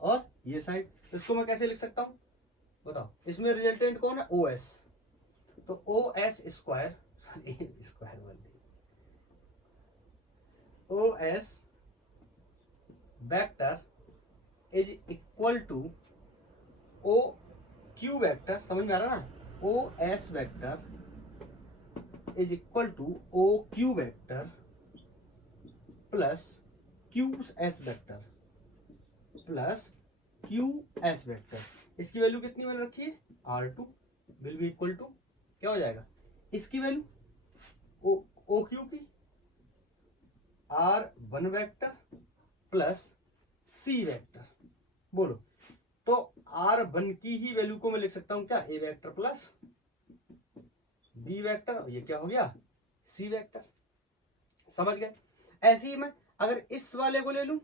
और ये साइड। इसको मैं कैसे लिख सकता हूं, बताओ। इसमें रिजल्टेंट कौन है, ओ एस। तो ओ एस स्क्वायर, स्क्वायर बोल दी, O S vector is equal to O Q vector, समझ में आ रहा ना, O S vector is equal to O Q vector plus Q S vector plus Q S vector. इसकी value कितनी मैंने रखी है, R2 will be equal to क्या हो जाएगा, इसकी वैल्यू ओ क्यू की R1 vector plus C vector. बोलो, तो R1 की ही वैल्यू को मैं लिख सकता हूं क्या, A vector plus B vector, और ये क्या हो गया, C वेक्टर। समझ गए। ऐसे ही मैं अगर इस वाले को ले लूं,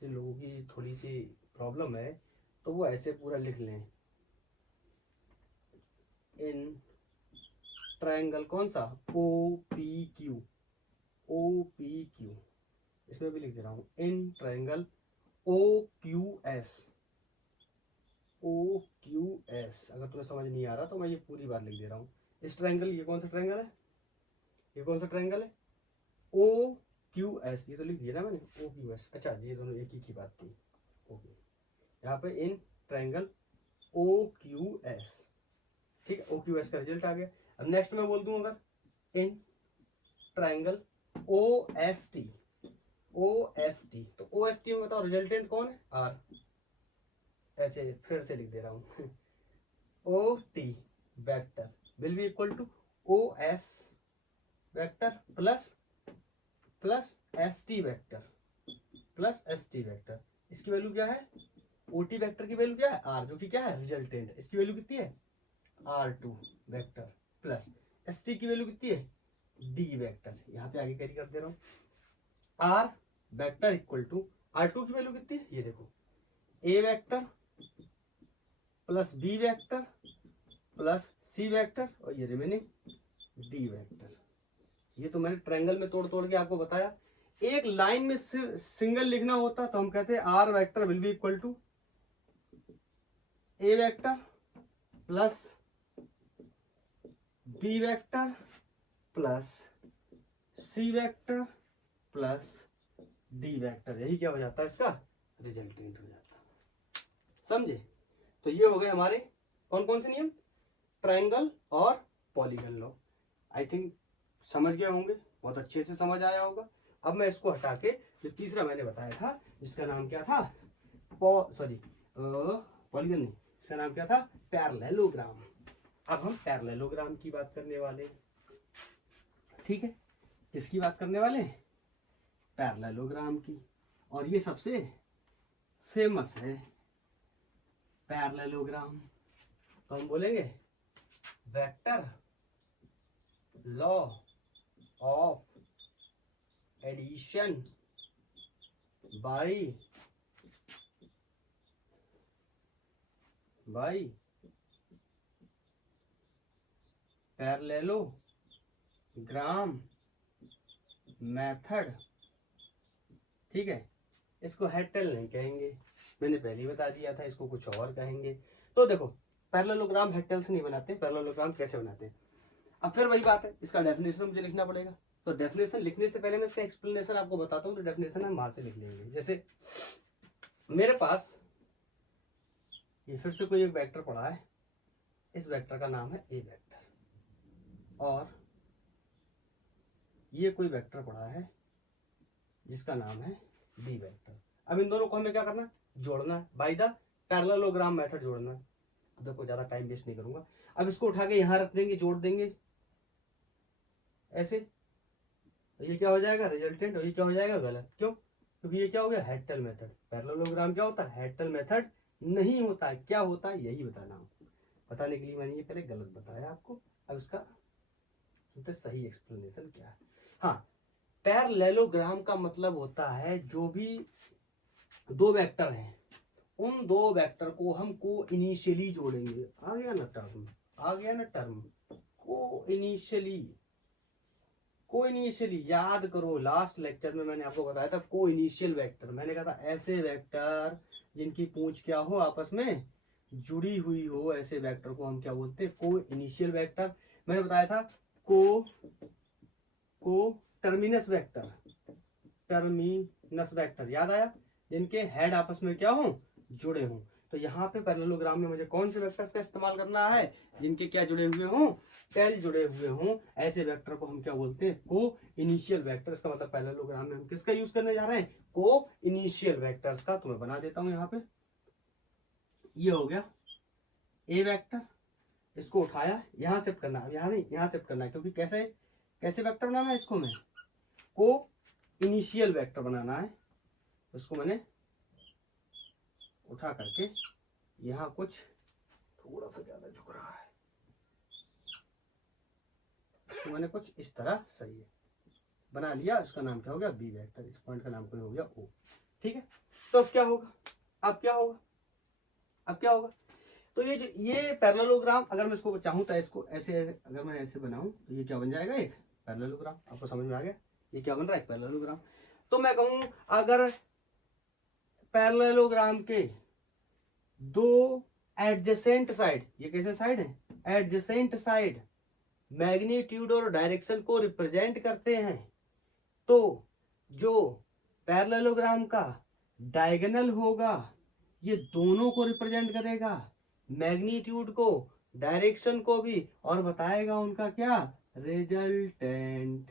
जिन लोगों की थोड़ी सी प्रॉब्लम है तो वो ऐसे पूरा लिख लें, इन ट्रायंगल कौन सा, OPQ, OPQ, इसमें भी लिख दे रहा हूं, इन ट्रायंगल OQS, OQS। अगर तुम्हें समझ नहीं आ रहा तो मैं ये पूरी बात लिख दे रहा हूं। इस ट्रायंगल, ये कौन सा ट्रायंगल है, ये कौन सा ट्रायंगल है, OQS, ये तो लिख दिया ना मैंने, OQS। अच्छा, ये दोनों एक ही की बात थी। ओके, यहाँ पे इन ट्रायंगल OQS, ठीक है, OQS का रिजल्ट आ गया। अब नेक्स्ट मैं बोल दूं अगर इन ट्रायंगल OST, OST, तो OST में बताओ रिजल्टेंट कौन है, R। ऐसे फिर से लिख दे रहा हूं, OT vector will be equal to OS vector plus ST vector plus ST vector. इसकी वैल्यू क्या है, OT वेक्टर की वैल्यू क्या है, R, जो कि क्या है रिजल्टेंट, इसकी वैल्यू कितनी है, R2 वेक्टर प्लस ST की वैल्यू कितनी है, D वेक्टर। यहाँ पे आगे कैरी कर दे रहा हूं, R vector equal to R2 की वैल्यू कितनी है, ये देखो, A vector plus B vector plus C vector, और ये रिमेनिंग D वेक्टर। ये तो मैंने ट्रायंगल में तोड़ तोड़ के आपको बताया। एक लाइन में सिंगल लिखना होता तो हम कहते हैं R vector will be equal to A vector plus B vector plus C vector plus D vector. यही क्या हो जाता है, इसका रिजल्टेंट हो जाता है। समझे। तो ये हो गए हमारे कौन कौन से नियम, ट्रायंगल और पॉलीगन लॉ। आई थिंक समझ गए होंगे, बहुत अच्छे से समझ आया होगा। अब मैं इसको हटा के जो तीसरा मैंने बताया था, जिसका नाम क्या था, पॉलीगन नहीं, इसका नाम क्या था, पैरेललोग्राम। अब हम पैरेललोग्राम की बात करने वाले, ठीक है, किसकी बात करने वाले हैं, पैरेललोग्राम की। और ये सबसे फेमस है पैरेललोग्राम। तो हम बोलेंगे vector law of addition by parallelogram method, ठीक है। इसको हेटेल नहीं कहेंगे, मैंने पहले ही बता दिया था, इसको कुछ और कहेंगे। तो देखो, पैरेललोग्राम हेटेल से नहीं बनाते, पैरेललोग्राम कैसे बनाते हैं। अब फिर वही बात है, इसका डेफिनेशन मुझे लिखना पड़ेगा। तो डेफिनेशन लिखने से पहले मैं इसका एक्सप्लेनेशन आपको बताता हूँ, तो डेफिनेशन हम वहां से लिख लेंगे। जैसे मेरे पास ये फिर से कोई एक वेक्टर पड़ा है, इस वेक्टर का नाम है ए वेक्टर, और ये कोई वेक्टर पड़ा है जिसका नाम है बी वेक्टर। अब इन दोनों को हमें क्या करना है, जोड़ना है, बाय द पैरेललोग्राम मेथड जोड़ना है। देखो ज्यादा टाइम वेस्ट नहीं करूंगा, अब इसको उठा के यहां रख देंगे, जोड़ देंगे ऐसे, तो ये क्या हो जाएगा रिजल्टेंट, और ये क्या हो जाएगा गलत। क्यों, क्योंकि ये क्या हो गया हेटल मेथड। पैरेललोग्राम क्या होता है, हेटल मेथड नहीं होता है। क्या होता है यही बताना हूं, बताने के लिए मैंने ये पहले गलत बताया आपको। अब इसका सही एक्सप्लेनेशन क्या है। हाँ, पैरेललोग्राम का मतलब होता है जो भी दो वेक्टर हैं, उन दो वेक्टर को हम को इनिशियली जोड़ेंगे। आ गया ना टर्म, आ गया ना टर्म, को इनिशियली याद करो, लास्ट लेक्चर में मैंने आपको बताया था को इनिशियल वेक्टर। मैंने कहा था ऐसे वेक्टर जिनकी पूंछ क्या हो, आपस में जुड़ी हुई हो, ऐसे वेक्टर को हम क्या बोलते हैं, को इनिशियल वेक्टर। मैंने बताया था को टर्मिनस वेक्टर, याद आया, जिनके हेड आपस में क्या हो, जुड़े हों। तो यहाँ पे पैरेललोग्राम में मुझे कौन से वेक्टर्स का इस्तेमाल करना है, जिनके क्या जुड़े हुए हों, टेल जुड़े हुए हों। ऐसे वेक्टर को हम क्या बोलते हैं, को इनिशियल वेक्टर्स का। मतलब पैरेललोग्राम में हम किसका यूज करने जा रहे हैं, को इनिशियल वेक्टर्स का। तो मैं बना देता हूं यहाँ पे, ये हो गया ए वेक्टर, इसको उठाया, यहां शिफ्ट करना, अब यहाँ नहीं, यहाँ शिफ्ट करना है, क्योंकि कैसे वेक्टर बनाना है इसको, मैं को इनिशियल वेक्टर बनाना है। उसको मैंने उठा करके यहाँ कुछ थोड़ा सा ज्यादा झुक रहा है, तो मैंने कुछ इस तरह सही है बना लिया, इसका नाम क्या हो गया बी वेक्टर, इस पॉइंट का नाम कोई हो गया ओ। ठीक है, तो अब क्या होगा, अब क्या होगा, अब क्या होगा, तो ये पैरेललोग्राम अगर मैं इसको चाहूँ तो इसको ऐसे अगर मैं ऐसे बनाऊं तो ये क्या बन जाएगा, एक पैरेललोग्राम। आपको समझ में आ गया ये क्या बन रहा है, एक पैरेललोग्राम। तो मैं कहूँ अगर पैरेललोग्राम के दो एडजेसेंट साइड, ये कैसे साइड है, एडजेसेंट साइड मैग्नीट्यूड और डायरेक्शन को रिप्रेजेंट करते हैं, तो जो पैरेललोग्राम का डायगोनल होगा ये दोनों को रिप्रेजेंट करेगा, मैग्नीट्यूड को, डायरेक्शन को भी, और बताएगा उनका क्या, रिजल्टेंट।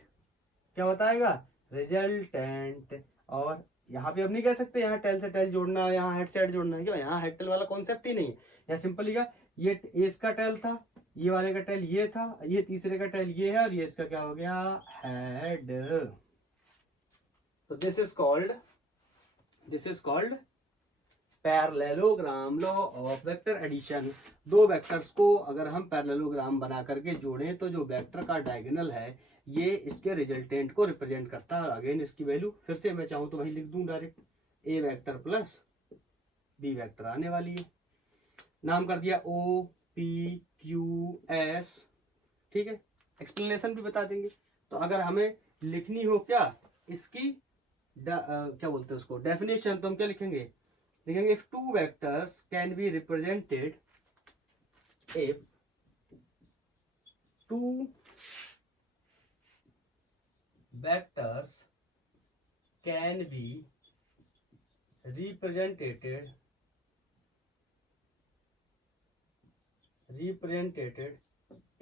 क्या बताएगा, रिजल्टेंट। और यहाँ पे अब नहीं कह सकते यहाँ टेल से टेल जोड़ना, यहाँ हेड से हेड जोड़ना है, क्यों, यहाँ हेड टेल वाला कॉन्सेप्ट ही नहीं है। यहाँ सिंपल लिखा, ये इसका टेल था, ये वाले का टेल ये था, ये तीसरे का टेल ये है, और ये इसका क्या हो गया, हेड। तो this is called parallelogram, law of vector addition. दो वेक्टर्स को अगर हम पैरेललोग्राम बना करके जोड़ें तो जो वेक्टर का डायगोनल है ये इसके रिजल्टेंट को रिप्रेजेंट करता है। और अगेन इसकी वैल्यू फिर से मैं चाहूं तो वही लिख दूं डायरेक्ट, ए वेक्टर प्लस बी वेक्टर आने वाली है, नाम कर दिया ओ पी क्यू एस। ठीक है, एक्सप्लेनेशन भी बता देंगे। तो अगर हमें लिखनी हो क्या इसकी क्या बोलते हैं उसको, डेफिनेशन, तो हम क्या लिखेंगे, लिखेंगे if two vectors can be represented, if two vectors can be represented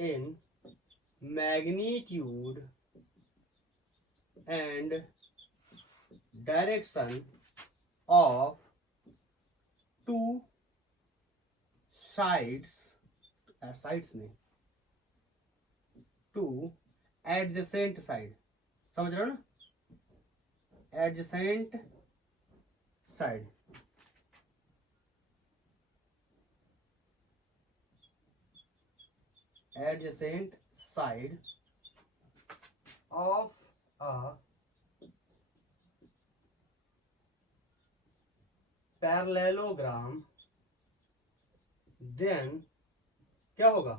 in magnitude and direction of two sides नहीं, two adjacent side, समझ रहे हो ना, adjacent side, adjacent side of a parallelogram, then क्या होगा,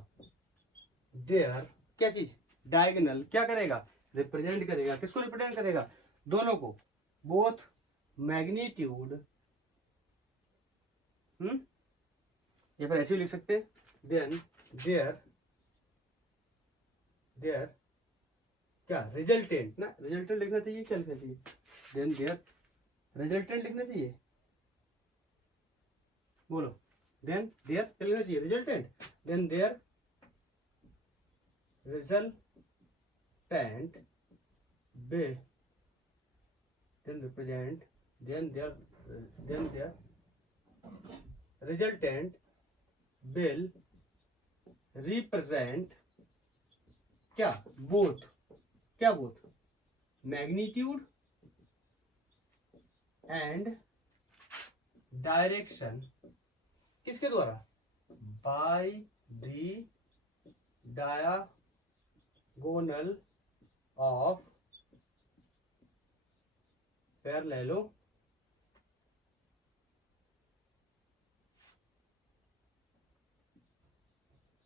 देयर क्या चीज, diagonal क्या करेगा, रिप्रेजेंट करेगा, किसको रिप्रेजेंट करेगा, दोनों को, बोथ मैग्नीट्यूड, या फिर ऐसे भी लिख सकते हैं, देन देयर क्या रिजल्टेंट, ना रिजल्टेंट लिखना चाहिए, क्या लिखना चाहिए, देन देयर रिजल्टेंट लिखना चाहिए, बोलो, देन देयर क्या लिखना चाहिए, resultant, then there resultant will then represent, then their resultant will represent क्या, both, क्या both, magnitude and direction, किसके द्वारा, by the diagonal of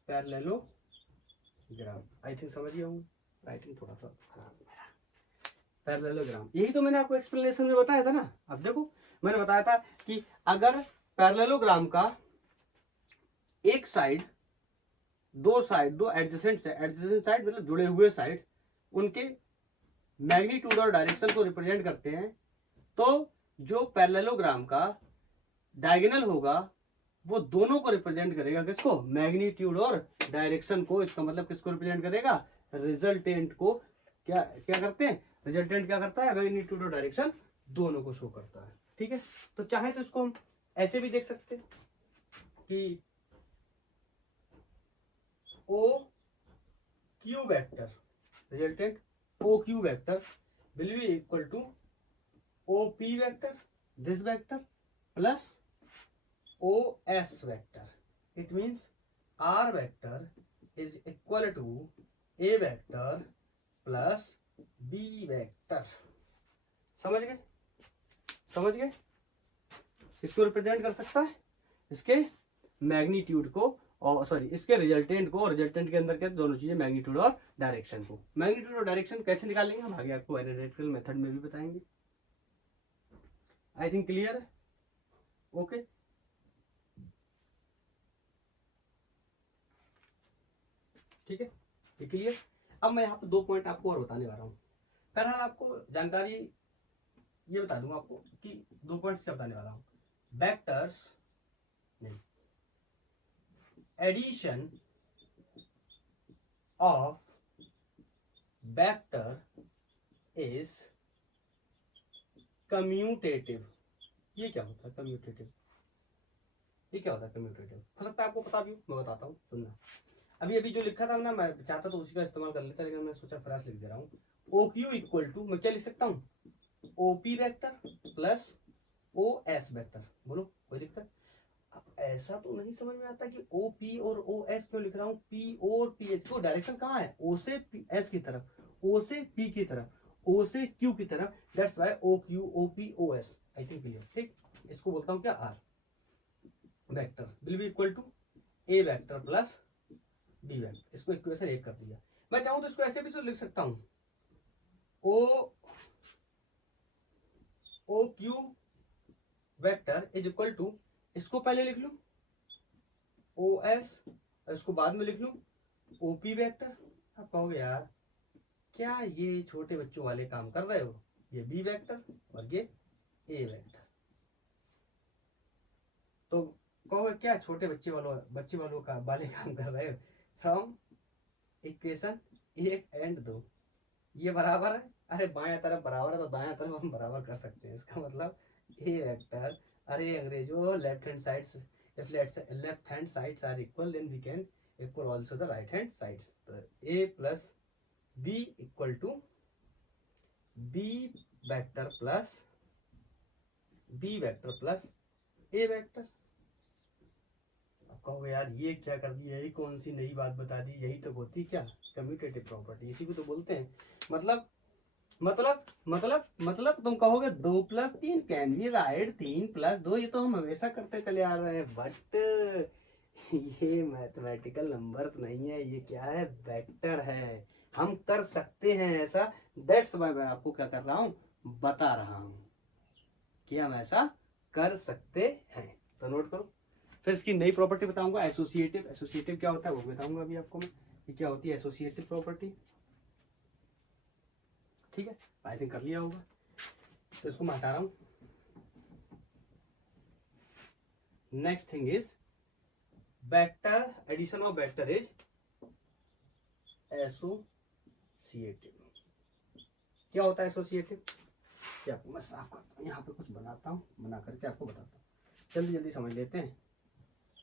parallelogram. I think समझ गया हूँ, राइटिंग थोड़ा सा खराब है। पैरेललोग्राम, यही तो मैंने आपको एक्सप्लेनेशन में बताया था ना। अब देखो मैंने बताया था कि अगर पैरेललोग्राम का एक साइड, दो एडजेसेंट साइड मतलब जुड़े हुए साइड, उनके मैग्नीट्यूड और डायरेक्शन को रिप्रेजेंट करते हैं, तो जो पैरेललोग्राम का डायगोनल होगा वो दोनों को रिप्रेजेंट करेगा, किसको, मैग्नीट्यूड और डायरेक्शन को। इसका मतलब किसको रिप्रेजेंट करेगा, रिजल्टेंट को। क्या क्या करते हैं, रिजल्टेंट क्या करता है, मैग्नीट्यूड और डायरेक्शन दोनों को शो करता है। ठीक है, तो चाहे तो इसको हम ऐसे भी देख सकते हैं कि O Q vector, resultant O Q vector will be equal to O P vector, this vector plus O S vector, it means R vector is equal to A vector plus B vector. समझ गए, समझ गए? इसको represent कर सकता है इसके magnitude को, और सॉरी इसके रिजल्टेंट को, और रिजल्टेंट के अंदर क्या दोनों चीजें, मैग्नीट्यूड और डायरेक्शन को। मैग्नीट्यूड और डायरेक्शन कैसे निकालेंगे हम आगे आपको एनालिटिकल मेथड में भी बताएंगे। आई थिंक क्लियर है? ओके, ठीक है, ये क्लियर। अब मैं यहाँ पे 2 पॉइंट आपको और बताने वाला हूँ। बहरहाल आपको जानकारी ये बता दूंगा आपको कि 2 पॉइंट्स क्या बताने वाला हूँ। वेक्टर्स नहीं, addition of vector is commutative. ये क्या होता है कम्यूटेटिव? ये क्या होता है कम्यूटेटिव? हो सकता है आपको पता भी हो, मैं बताता हूँ, सुनना। अभी अभी जो लिखा था ना, मैं चाहता तो उसी का इस्तेमाल कर लेता, लेकिन मैं सोचा फ्रेश लिख दे रहा हूँ। ओ क्यू इक्वल टू, मैं क्या लिख सकता हूँ, OP vector plus O S vector. बोलो कोई दिक्कत? अब ऐसा तो नहीं समझ में आता कि ओ पी और ओ एस क्यों लिख रहा हूँ, पी और पी एच को डायरेक्शन कहाँ है, ओ से एस की तरफ, ओ से पी की तरफ, ओ से क्यू की तरफ, that's why O Q O P O S. I think clear, ठीक। इसको बोलता हूँ क्या, R vector will be equal to A vector plus B vector. इसको इक्वेशन 1 कर दिया। मैं चाहूँ तो इसको ऐसे भी तो लिख सकता हूँ, O O Q vector is equal to, इसको पहले लिख लूं ओ एस, और इसको बाद में लिख लूं ओपी वेक्टर। अब कहोगे यार क्या ये छोटे बच्चों वाले काम कर रहे हो, ये बी वेक्टर और ये ए वेक्टर। तो कहोगे क्या छोटे बच्चे वालों का वाले काम कर रहे हो। फ्रॉम इक्वेशन 1 एंड 2 ये बराबर है, अरे बाएं तरफ बराबर है तो दाएं तरफ हम बराबर कर सकते हैं। इसका मतलब ए वेक्टर, अरे अंग्रेजों left hand sides, if left hand sides are equal then we can equal also the right hand sides। तो a plus b equal to b vector plus b vector plus a vector. अब कहोगे यार ये क्या कर दिया, यही कौन सी नई बात बता दी, यही तो होती क्या कम्यूटेटिव प्रॉपर्टी, इसी को तो बोलते हैं। मतलब तुम कहोगे 2+3 कैन बी राइट 3+2, ये तो हम हमेशा करते चले आ रहे हैं, बट ये मैथमेटिकल नंबर्स नहीं है, ये क्या है, वेक्टर है। हम कर सकते हैं ऐसा, दैट्स व्हाई मैं आपको क्या कर रहा हूं, बता रहा हूं कि हम ऐसा कर सकते हैं। तो नोट करो। फिर इसकी नई प्रॉपर्टी बताऊंगा, एसोसिएटिव। एसोसिएटिव क्या होता है वो बताऊंगा अभी आपको मैं, कि क्या होती है एसोसिएटिव प्रॉपर्टी। ठीक है, आई थिंक कर लिया होगा, तो इसको मैं हटा रहा हूं। Next thing is vector, addition of vector is associative. क्या होता है एसोसिएटिव? क्या आपको मैं साफ करता हूँ, यहाँ पे कुछ बनाता हूँ, बना करके आपको बताता हूँ, जल्दी जल्दी समझ लेते हैं,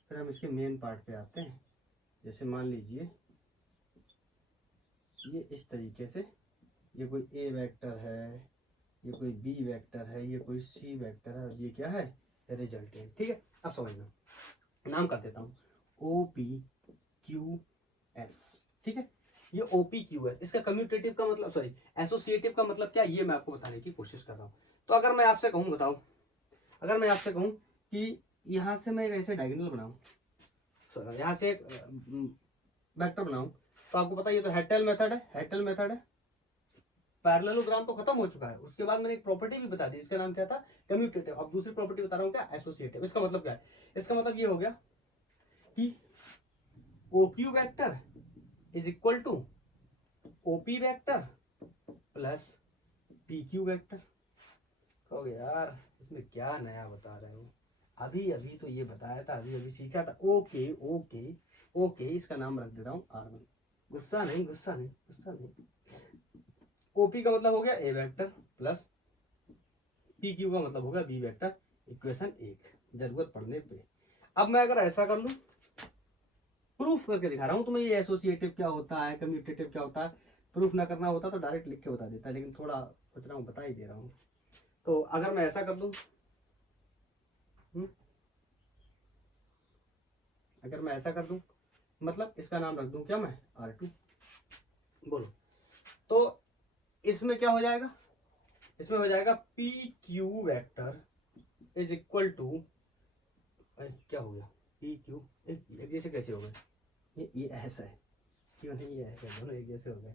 फिर हम इसके मेन पार्ट पे आते हैं। जैसे मान लीजिए ये इस तरीके से, ये कोई ए वेक्टर है, ये कोई बी वेक्टर है, ये कोई सी वेक्टर है, और ये क्या है, रिजल्टेंट। ठीक है, अब समझना, नाम कर देता हूँ ओ पी क्यू एस। ठीक है, ये ओपी क्यू है, इसका कम्यूटेटिव का मतलब, सॉरी एसोसिएटिव का मतलब क्या, ये मैं आपको बताने की कोशिश कर रहा हूँ। तो अगर मैं आपसे कहूँ, बताओ, अगर मैं आपसे कहूँ कि यहाँ से मैं ऐसे डायगोनल बनाऊं, यहाँ से एक वेक्टर बनाऊं, तो आपको पता है ये तो हेटेल मेथड है, हेटेल मेथड है। पैरेललोग्राम तो खत्म हो चुका है, उसके बाद मैंने एक प्रॉपर्टी भी बता दी, इसका नाम क्या था, कम्यूटेटिव। अब दूसरी प्रॉपर्टी बता रहा हूँ क्या, एसोसिएटिव। इसका मतलब क्या है, इसका मतलब ये हो गया कि OQ vector is equal to OP vector plus PQ vector. कहोगे यार इसमें क्या नया बता रहे हो, अभी अभी तो ये बताया था, अभी अभी सीखा था। ओके ओके ओके, इसका नाम रख दे रहा हूँ R1। गुस्सा नहीं, गुस्सा नहीं, गुस्सा नहीं। ओपी का मतलब हो गया ए वेक्टर प्लस पी क्यू का मतलब हो गया बी वेक्टर, इक्वेशन 1, जरूरत पड़ने पे। अब मैं अगर ऐसा कर लूं, प्रूफ करके दिखा रहा हूं तुम्हें, ये एसोसिएटिव क्या होता है, कम्यूटेटिव क्या होता है। प्रूफ ना करना होता तो डायरेक्ट लिख के बता देता, लेकिन थोड़ा सोच रहा हूँ बता ही दे रहा हूँ। तो अगर मैं ऐसा कर दूं, अगर मैं ऐसा कर दूं, मतलब इसका नाम रख दूं क्या मैं, R2। बोलो, तो इसमें क्या हो जाएगा, इसमें हो जाएगा PQ vector is equal to, क्या हो गया, PQ एक जैसे कैसे हो गए, ये ऐसा है, क्यों नहीं, ये ऐसा, दोनों एक जैसे हो गए।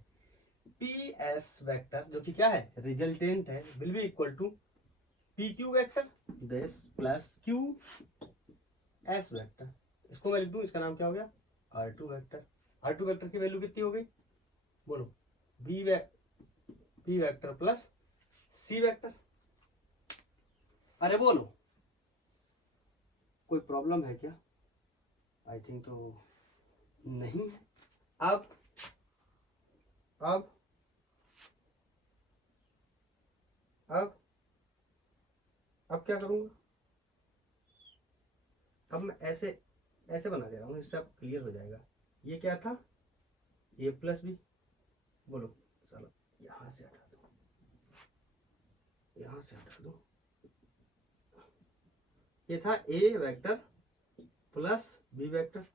PS वेक्टर जो कि क्या है, रिजल्टेंट है, will be equal to PQ vector this plus QS vector. इसको मैं लिख दूं, इसका नाम क्या हो गया, R2 वेक्टर। R2 वेक्टर की वैल्यू कितनी हो गई, बोलो, P vector plus C vector. अरे बोलो, कोई प्रॉब्लम है क्या, आई थिंक तो नहीं है। अब अब अब अब क्या करूंगा, अब मैं ऐसे ऐसे बना दे रहा हूँ, इससे अब क्लियर हो जाएगा। ये क्या था, A प्लस बी, बोलो, चलो यहां से हटा दो, यहां से हटा दो, ये था A vector plus B vector,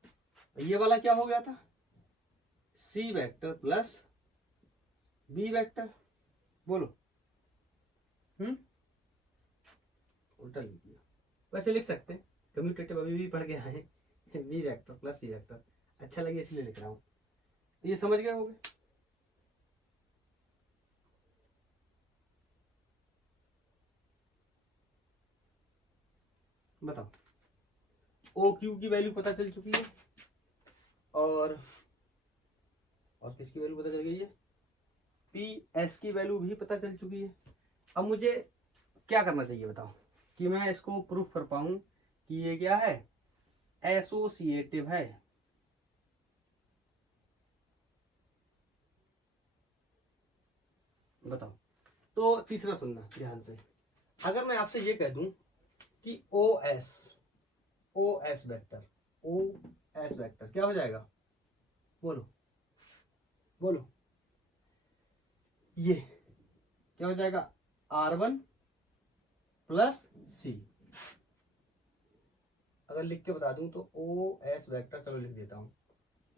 ये वाला क्या हो गया था, C vector plus B vector. बोलो, उल्टा लिख दिया, वैसे लिख सकते, कम्यूटेटिव अभी भी पढ़ के आए हैं, B vector plus C vector, अच्छा लगे इसलिए लिख रहा हूँ। ये समझ गए होंगे, बताओ। OQ की वैल्यू पता चल चुकी है, और किसकी वैल्यू पता चल गई है, PS की वैल्यू भी पता चल चुकी है। अब मुझे क्या करना चाहिए बताओ, कि मैं इसको प्रूफ कर पाऊं कि ये क्या है, एसोसिएटिव है। बताओ, तो तीसरा सुनना ध्यान से, अगर मैं आपसे ये कह दूं कि OS वेक्टर क्या हो जाएगा, बोलो बोलो, ये क्या हो जाएगा, R1 प्लस C। अगर लिख के बता दूं तो OS वेक्टर, चलो लिख देता हूं,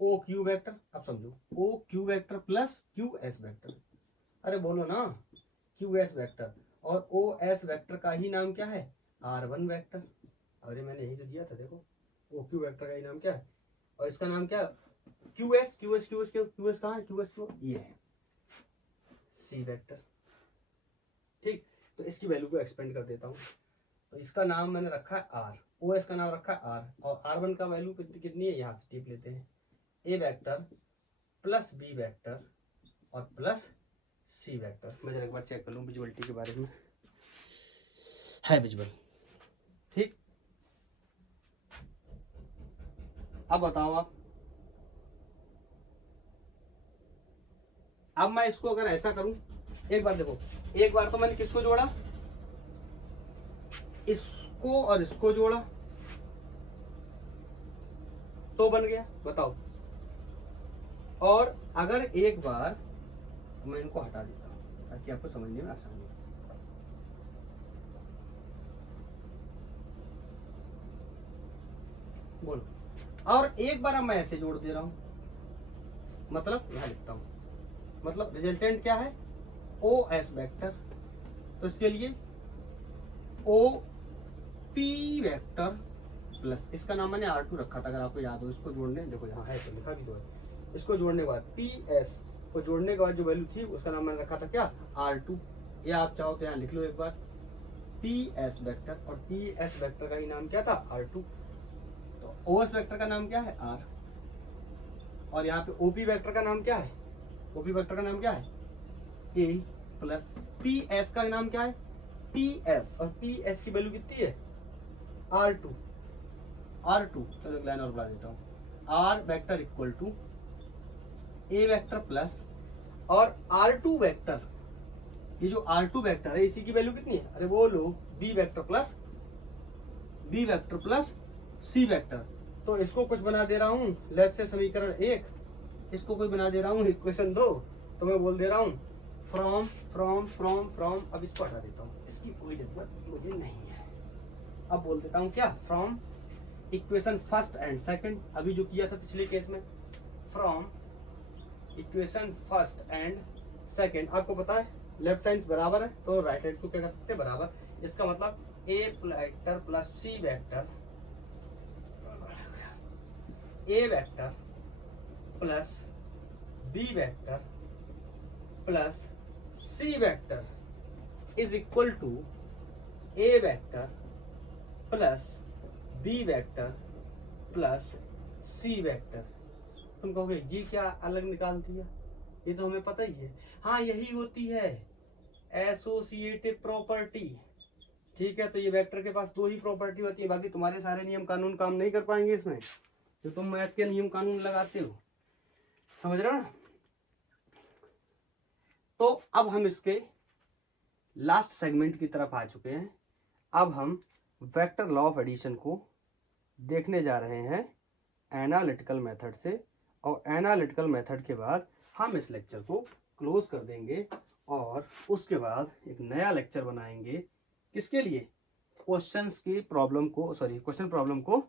OQ वेक्टर, अब समझो, OQ vector plus QS vector. अरे बोलो ना, QS वेक्टर, और OS वेक्टर का ही नाम क्या है, R1 वेक्टर। अरे मैंने यही तो दिया था, देखो, OQ वेक्टर का ही नाम क्या है, और इसका नाम क्या, QS कहाँ है, QS को ये है, C वेक्टर। ठीक, तो इसकी वैल्यू को एक्सपेंड कर देता हूँ, तो इसका नाम मैंने रखा है R, OS का नाम रखा है R, और R1 का वैल्यू कितनी है, यहाँ से टिप लेते हैं, A vector plus B vector और प्लस C वेक्टर। मैं जरा एक बार चेक कर लूँ विजुअलिटी के बारे में, है विजुअल, ठीक। अब बताओ आप, अब मैं इसको अगर ऐसा करूं, एक बार देखो, एक बार तो मैंने किसको जोड़ा, इसको और इसको जोड़ा, तो बन गया, बताओ। और अगर एक बार मैं इनको हटा देता हूं ताकि आपको समझने में आसानी हो, बोलो, और एक बार अब मैं ऐसे जोड़ दे रहा हूं, मतलब यहां लिखता हूं, मतलब रिजल्टेंट क्या है, OS वेक्टर, तो इसके लिए OP वेक्टर प्लस, इसका नाम मैंने R2 रखा था, अगर आपको याद हो, इसको जोड़ने, देखो यहाँ है तो लिखा भी तो है, इसको जोड़ने के बाद PS को जोड़ने के बाद जो वैल्यू थी उसका नाम मैंने रखा था क्या, R2। या आप चाहो तो यहाँ लिख लो एक बार, PS वेक्टर, और PS वेक्टर का ही नाम क्या था, R2। तो OS वेक्टर का नाम क्या है, R, और यहाँ पे OP वेक्टर का नाम क्या है, OP वेक्टर का नाम क्या है, A प्लस PS का नाम क्या है, PS, और PS की वैल्यू कितनी है, R2। चलो एक लाइन और बना देता हूँ, R vector equal to A vector plus, और R2 वेक्टर, ये जो R2 वेक्टर है इसी की वैल्यू कितनी है, अरे वो लो, B vector plus C vector. तो इसको कुछ बना दे रहा हूँ, लेट्स से समीकरण 1, इसको कोई बना दे रहा हूँ इक्वेशन 2, तो मैं बोल दे रहा हूँ फ्रॉम, अब इसको हटा देता हूँ, इसकी कोई जरूरत मुझे नहीं है। अब बोल देता हूँ क्या, from equation first and second, अभी जो किया था पिछले केस में, from equation first and second. आपको पता है लेफ्ट साइड बराबर है तो राइट हैंड को क्या कर सकते हैं, बराबर। इसका मतलब A vector plus C vector, A vector plus B vector plus C vector is equal to A vector plus B vector plus C vector. तुम कहोगे ये क्या अलग निकाल दिया, ये तो हमें पता ही है। हाँ, यही होती है एसोसिएटिव प्रॉपर्टी। ठीक है, तो ये वेक्टर के पास दो ही प्रॉपर्टी होती है, बाकी तुम्हारे सारे नियम कानून काम नहीं कर पाएंगे इसमें, तो तुम मैथ के नियम कानून लगाते हो, समझ रहे हो ना। तो अब हम इसके लास्ट सेगमेंट की तरफ आ चुके हैं। अब हम वेक्टर लॉ ऑफ एडिशन को देखने जा रहे हैं एनालिटिकल मेथड से, और एनालिटिकल मेथड के बाद हम इस लेक्चर को क्लोज कर देंगे और उसके बाद एक नया लेक्चर बनाएंगे। किसके लिए? क्वेश्चंस की प्रॉब्लम को, सॉरी क्वेश्चन प्रॉब्लम को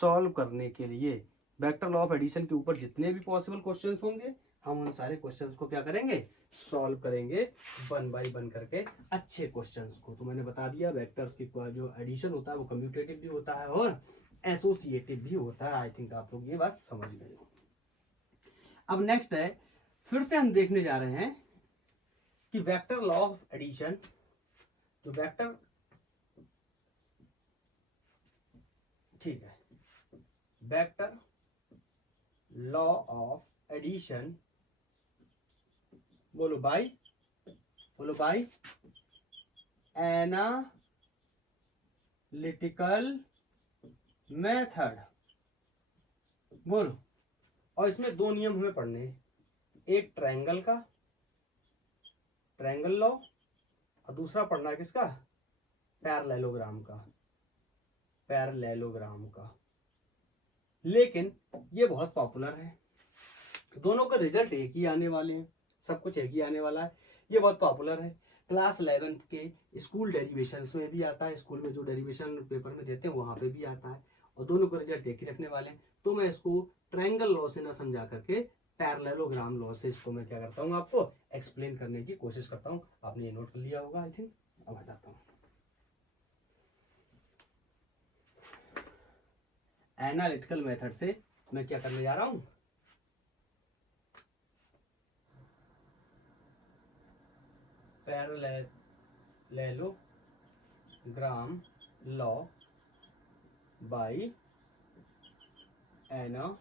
सॉल्व करने के लिए। वेक्टर लॉ ऑफ एडिशन के ऊपर जितने भी पॉसिबल क्वेश्चंस होंगे हम उन सारे क्वेश्चंस को क्या करेंगे, सॉल्व करेंगे वन बाय वन करके, अच्छे क्वेश्चंस को। तो मैंने बता दिया वेक्टर्स की जो एडिशन होता है वो कम्यूटेटिव भी होता है और एसोसिएटिव भी होता है। आई थिंक आप लोग ये बात समझ गए हो। अब नेक्स्ट है, फिर से हम देखने जा रहे हैं कि वेक्टर लॉ ऑफ एडिशन, जो वेक्टर, ठीक है, वेक्टर लॉ ऑफ एडिशन, बोलो बाय, बोलो बाय एनालिटिकल मेथड, बोलो। और इसमें दो नियम हमें पढ़ने हैं, एक ट्रायंगल का, ट्रायंगल लॉ, और दूसरा पढ़ना है किसका, पैरेललोग्राम का, पैरेललोग्राम का। लेकिन ये बहुत पॉपुलर है, दोनों का रिजल्ट एक ही आने वाले हैं, सब कुछ एक ही आने वाला है। ये बहुत पॉपुलर है, क्लास 11 के स्कूल डेरिवेशंस में भी आता है, स्कूल में जो डेरिवेशन पेपर में देते हैं वहां पे भी आता है, और दोनों का रिजल्ट एक ही रखने वाले हैं। तो मैं इसको ट्रायंगल लॉ से ना समझा करके पैरेललोग्राम लॉ से इसको मैं क्या करता हूँ, आपको एक्सप्लेन करने की कोशिश करता हूँ। आपने ये नोट कर लिया होगा आई थिंक। अब हटाता हूँ, एनालिटिकल मेथड से मैं क्या करने जा रहा हूँ, parallelogram law by analytical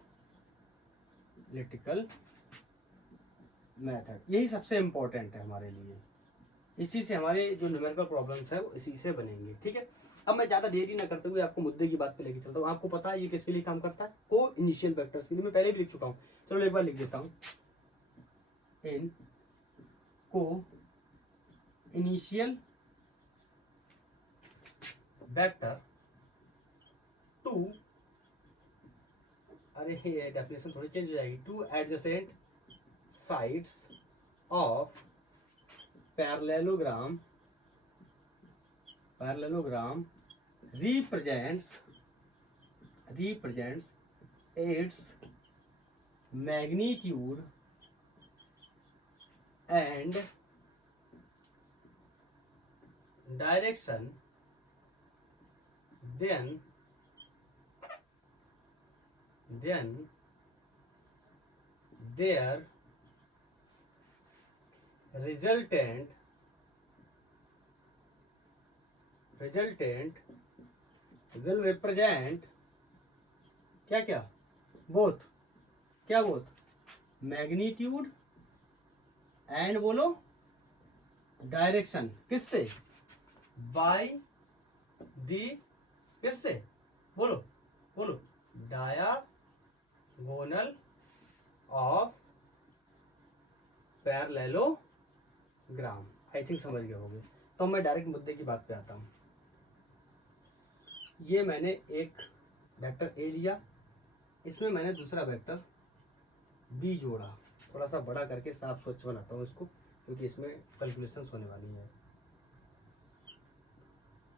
method. यही सबसे इंपॉर्टेंट है हमारे लिए, इसी से हमारे जो न्यूमेरिकल प्रॉब्लम्स है वो इसी से बनेंगे। ठीक है, अब मैं ज्यादा देरी ना करते हुए आपको मुद्दे की बात पे लेके चलता हूँ। आपको पता है ये किसके लिए काम करता है, को इनिशियल वेक्टर्स के लिए। मैं पहले भी लिख चुका हूँ, चलो एक बार लिख देता हूँ, इन को इनिशियल वेक्टर टू, अरे ये डेफिनेशन थोड़ी चेंज हो जाएगी, two adjacent sides of parallelogram, parallelogram represents its magnitude and direction, then their resultant will represent क्या क्या, बोथ, क्या बोथ, मैग्नीट्यूड एंड बोलो डायरेक्शन, किससे, बाय दी, किससे, बोलो बोलो, diagonal of parallelogram. I think समझ गए होंगे। तो मैं डायरेक्ट मुद्दे की बात पे आता हूँ। ये मैंने एक वेक्टर ए लिया, इसमें मैंने दूसरा वेक्टर बी जोड़ा, थोड़ा सा बड़ा करके साफ स्वच्छ बनाता हूँ इसको, क्योंकि इसमें कैलकुलेशंस होने वाली है।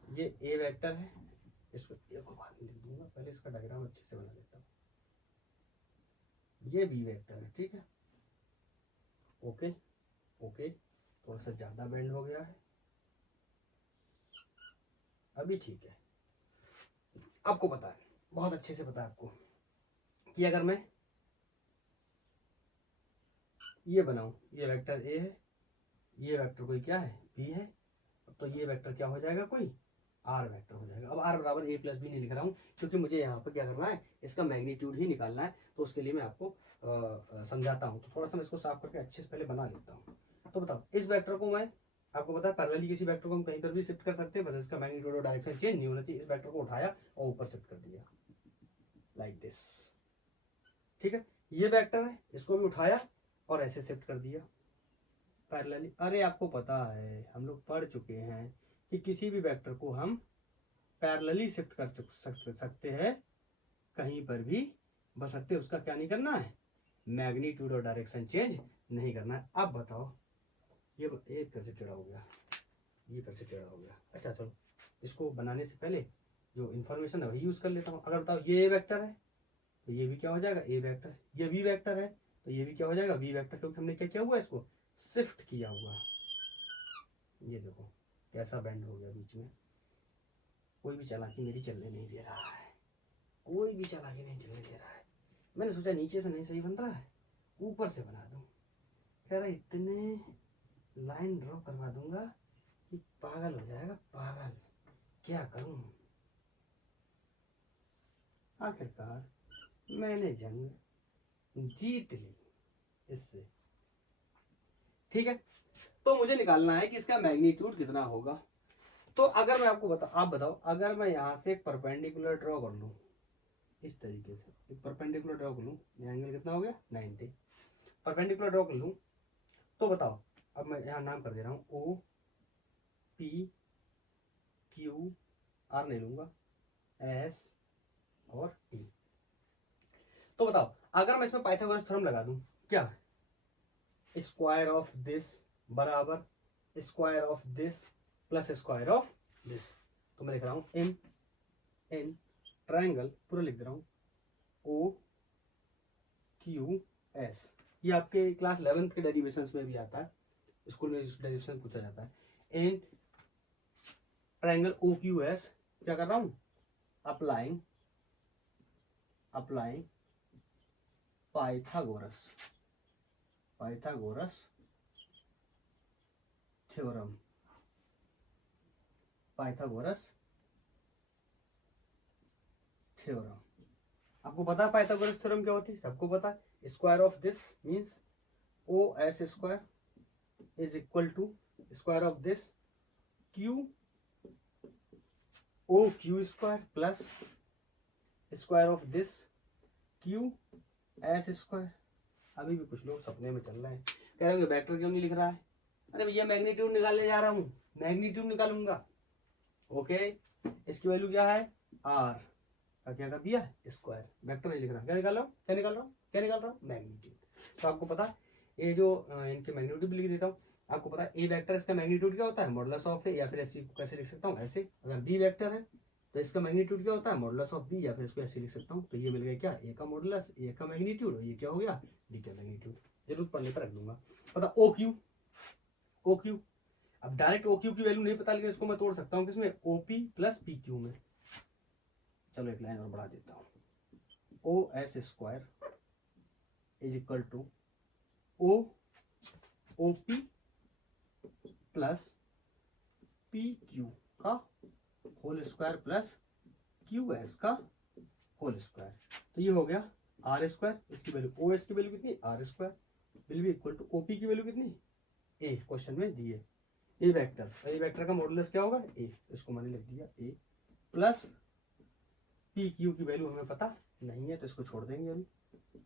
ये ए वेक्टर है, इसको एक और बाद में लिख दूंगा, पहले इसका डायग्राम अच्छे से बना लेता हूँ। ये बी वेक्टर है, ठीक है, ओके ओके, थोड़ा सा ज्यादा बेंड हो गया है, अभी ठीक है। आपको पता है, बहुत अच्छे से पता है आपको कि अगर मैं ये बनाऊं, ये वेक्टर ए है, ये वेक्टर कोई क्या है, बी है, तो ये वेक्टर क्या हो जाएगा, कोई आर वेक्टर हो जाएगा। अब आर बराबर ए प्लस बी नहीं लिख रहा हूँ, क्योंकि मुझे यहाँ पर क्या करना है, इसका मैग्नीट्यूड ही निकालना है, तो उसके लिए मैं आपको समझाता हूँ। तो थोड़ा सा मैं इसको साफ करके अच्छे से पहले बना लेता हूँ। तो बताओ, इस वेक्टर को मैं, आपको पता है पैरेलली किसी वेक्टर को हम कहीं पर भी शिफ्ट कर सकते हैं, बस इसका मैग्नीट्यूड और डायरेक्शन चेंज नहीं होना चाहिए। इस वेक्टर को उठाया और ऊपर शिफ्ट कर दिया लाइक दिस, ठीक है। ये वेक्टर है, इसको भी उठाया और ऐसे शिफ्ट कर दिया पैरेलली। अरे आपको पता है, हम लोग पढ़ चुके हैं कि किसी भी वेक्टर को हम पैरेलली शिफ्ट कर सकते हैं कहीं पर भी, बशर्ते उसका क्या नहीं करना है, मैग्नीट्यूड और डायरेक्शन चेंज नहीं करना है। अब बताओ, ये एक फिर से टेढ़ा हो गया, ये फिर से टेढ़ा हो गया। अच्छा चलो, इसको बनाने से पहले जो इन्फॉर्मेशन है वही यूज कर लेता हूँ। अगर बताओ ये ए वेक्टर है तो ये भी क्या हो जाएगा, ए वेक्टर। ये बी वेक्टर है तो ये भी क्या हो जाएगा, बी वेक्टर, क्योंकि हमने क्या किया हुआ है, इसको शिफ्ट किया हुआ। ये देखो कैसा बेंड हो गया बीच में। कोई भी चालाकी मेरी चलने नहीं दे रहा है, कोई भी चालाकी नहीं चलने दे रहा है। मैंने सोचा नीचे से नहीं सही बन रहा है, ऊपर से बना दूं। कह रहा इतने लाइन ड्रॉ करवा दूंगा कि पागल हो जाएगा, पागल। क्या करूं। आखिरकार मैंने जंग जीत ली इससे, ठीक है। तो मुझे निकालना है कि इसका मैग्नीट्यूड कितना होगा। तो अगर मैं आपको आप बताओ, अगर मैं यहां से एक परपेंडिकुलर ड्रॉ कर लूं, इस तरीके से एक परपेंडिकुलर ड्रॉ कर लूं, एंगल कितना हो गया, 90, परपेंडिकुलर ड्रॉ कर लूं, तो बताओ, अब मैं यहां नाम कर दे रहा हूं, ओ पी क्यू, आर नहीं लूंगा, एस और टी। तो बताओ, अगर मैं इसमें पाइथागोरस थ्योरम लगा दूं, क्या स्क्वायर ऑफ दिस बराबर square of this plus square of this. तो मैं लिख रहा हूं एम एन ट्रायंगल, पूरा लिख दे रहा हूं, ओ क्यू एस। ये आपके क्लास 11th के डेरिवेशंस में भी आता है, स्कूल में डेरिवेशन पूछा जाता है। An triangle O Q S, क्या कर रहा हूं, applying applying Pythagoras theorem, Pythagoras theorem. आपको पता है पाइथागोरस थ्योरम क्या होती है, सबको पता है। Square of this means O S square is equal to square of this Q O Q square plus square of this Q S square. अभी भी कुछ लोग सपने में चल रहे हैं, कह रहे हैं वेक्टर क्यों नहीं लिख रहा है। अरे भैया मैग्नीट्यूड निकालने जा रहा हूँ, मैग्नीट्यूड निकालूंगा, ओके। इसकी वैल्यू क्या है, आर का क्या कर दिया, स्क्वायर। वेक्टर नहीं लिख रहा, क्या निकाल रहा हूँ, मैग्नीट्यूड। तो आपको पता है, ये जो इनके मैग्नीट्यूड भी लिख देता हूँ। आपको पता है ए वेक्टर, इसका मैग्नीट्यूड क्या होता है, मॉडुलस ऑफ ए, या फिर ऐसे कैसे लिख सकता हूँ, ऐसे। अगर बी वेक्टर है तो इसका मैग्नीट्यूड क्या होता है, मॉडुलस ऑफ बी, या फिर इसको ऐसे लिख सकता हूँ। तो ये मिल गया क्या, ए का मॉडुलस, ए का मैग्नीट्यूड, और ये क्या हो गया, डी का मैग्नीट्यूड। जरूरत पड़ने पर रख दूंगा। पता ओ क्यू। अब डायरेक्ट ओ क्यू की वैल्यू नहीं पता, लेकिन इसको मैं तोड़ सकता हूँ किसमें, ओपी प्लस पी क्यू में। चलो एक लाइन और बढ़ा देता हूँ, O S square is equal to O OP plus P Q का whole square plus Q S का होल स्क्वायर। तो ये हो गया आर स्क्वायर, इसकी वैल्यू ओ एस की वैल्यू कितनी, R square, will be equal to OP की वैल्यू कितनी, ए, क्वेश्चन में दी है। ए वेक्टर का मॉडुलस क्या होगा, ए, इसको मैंने लिख दिया ए, प्लस पी क्यू की वैल्यू हमें पता नहीं है तो इसको छोड़ देंगे अभी,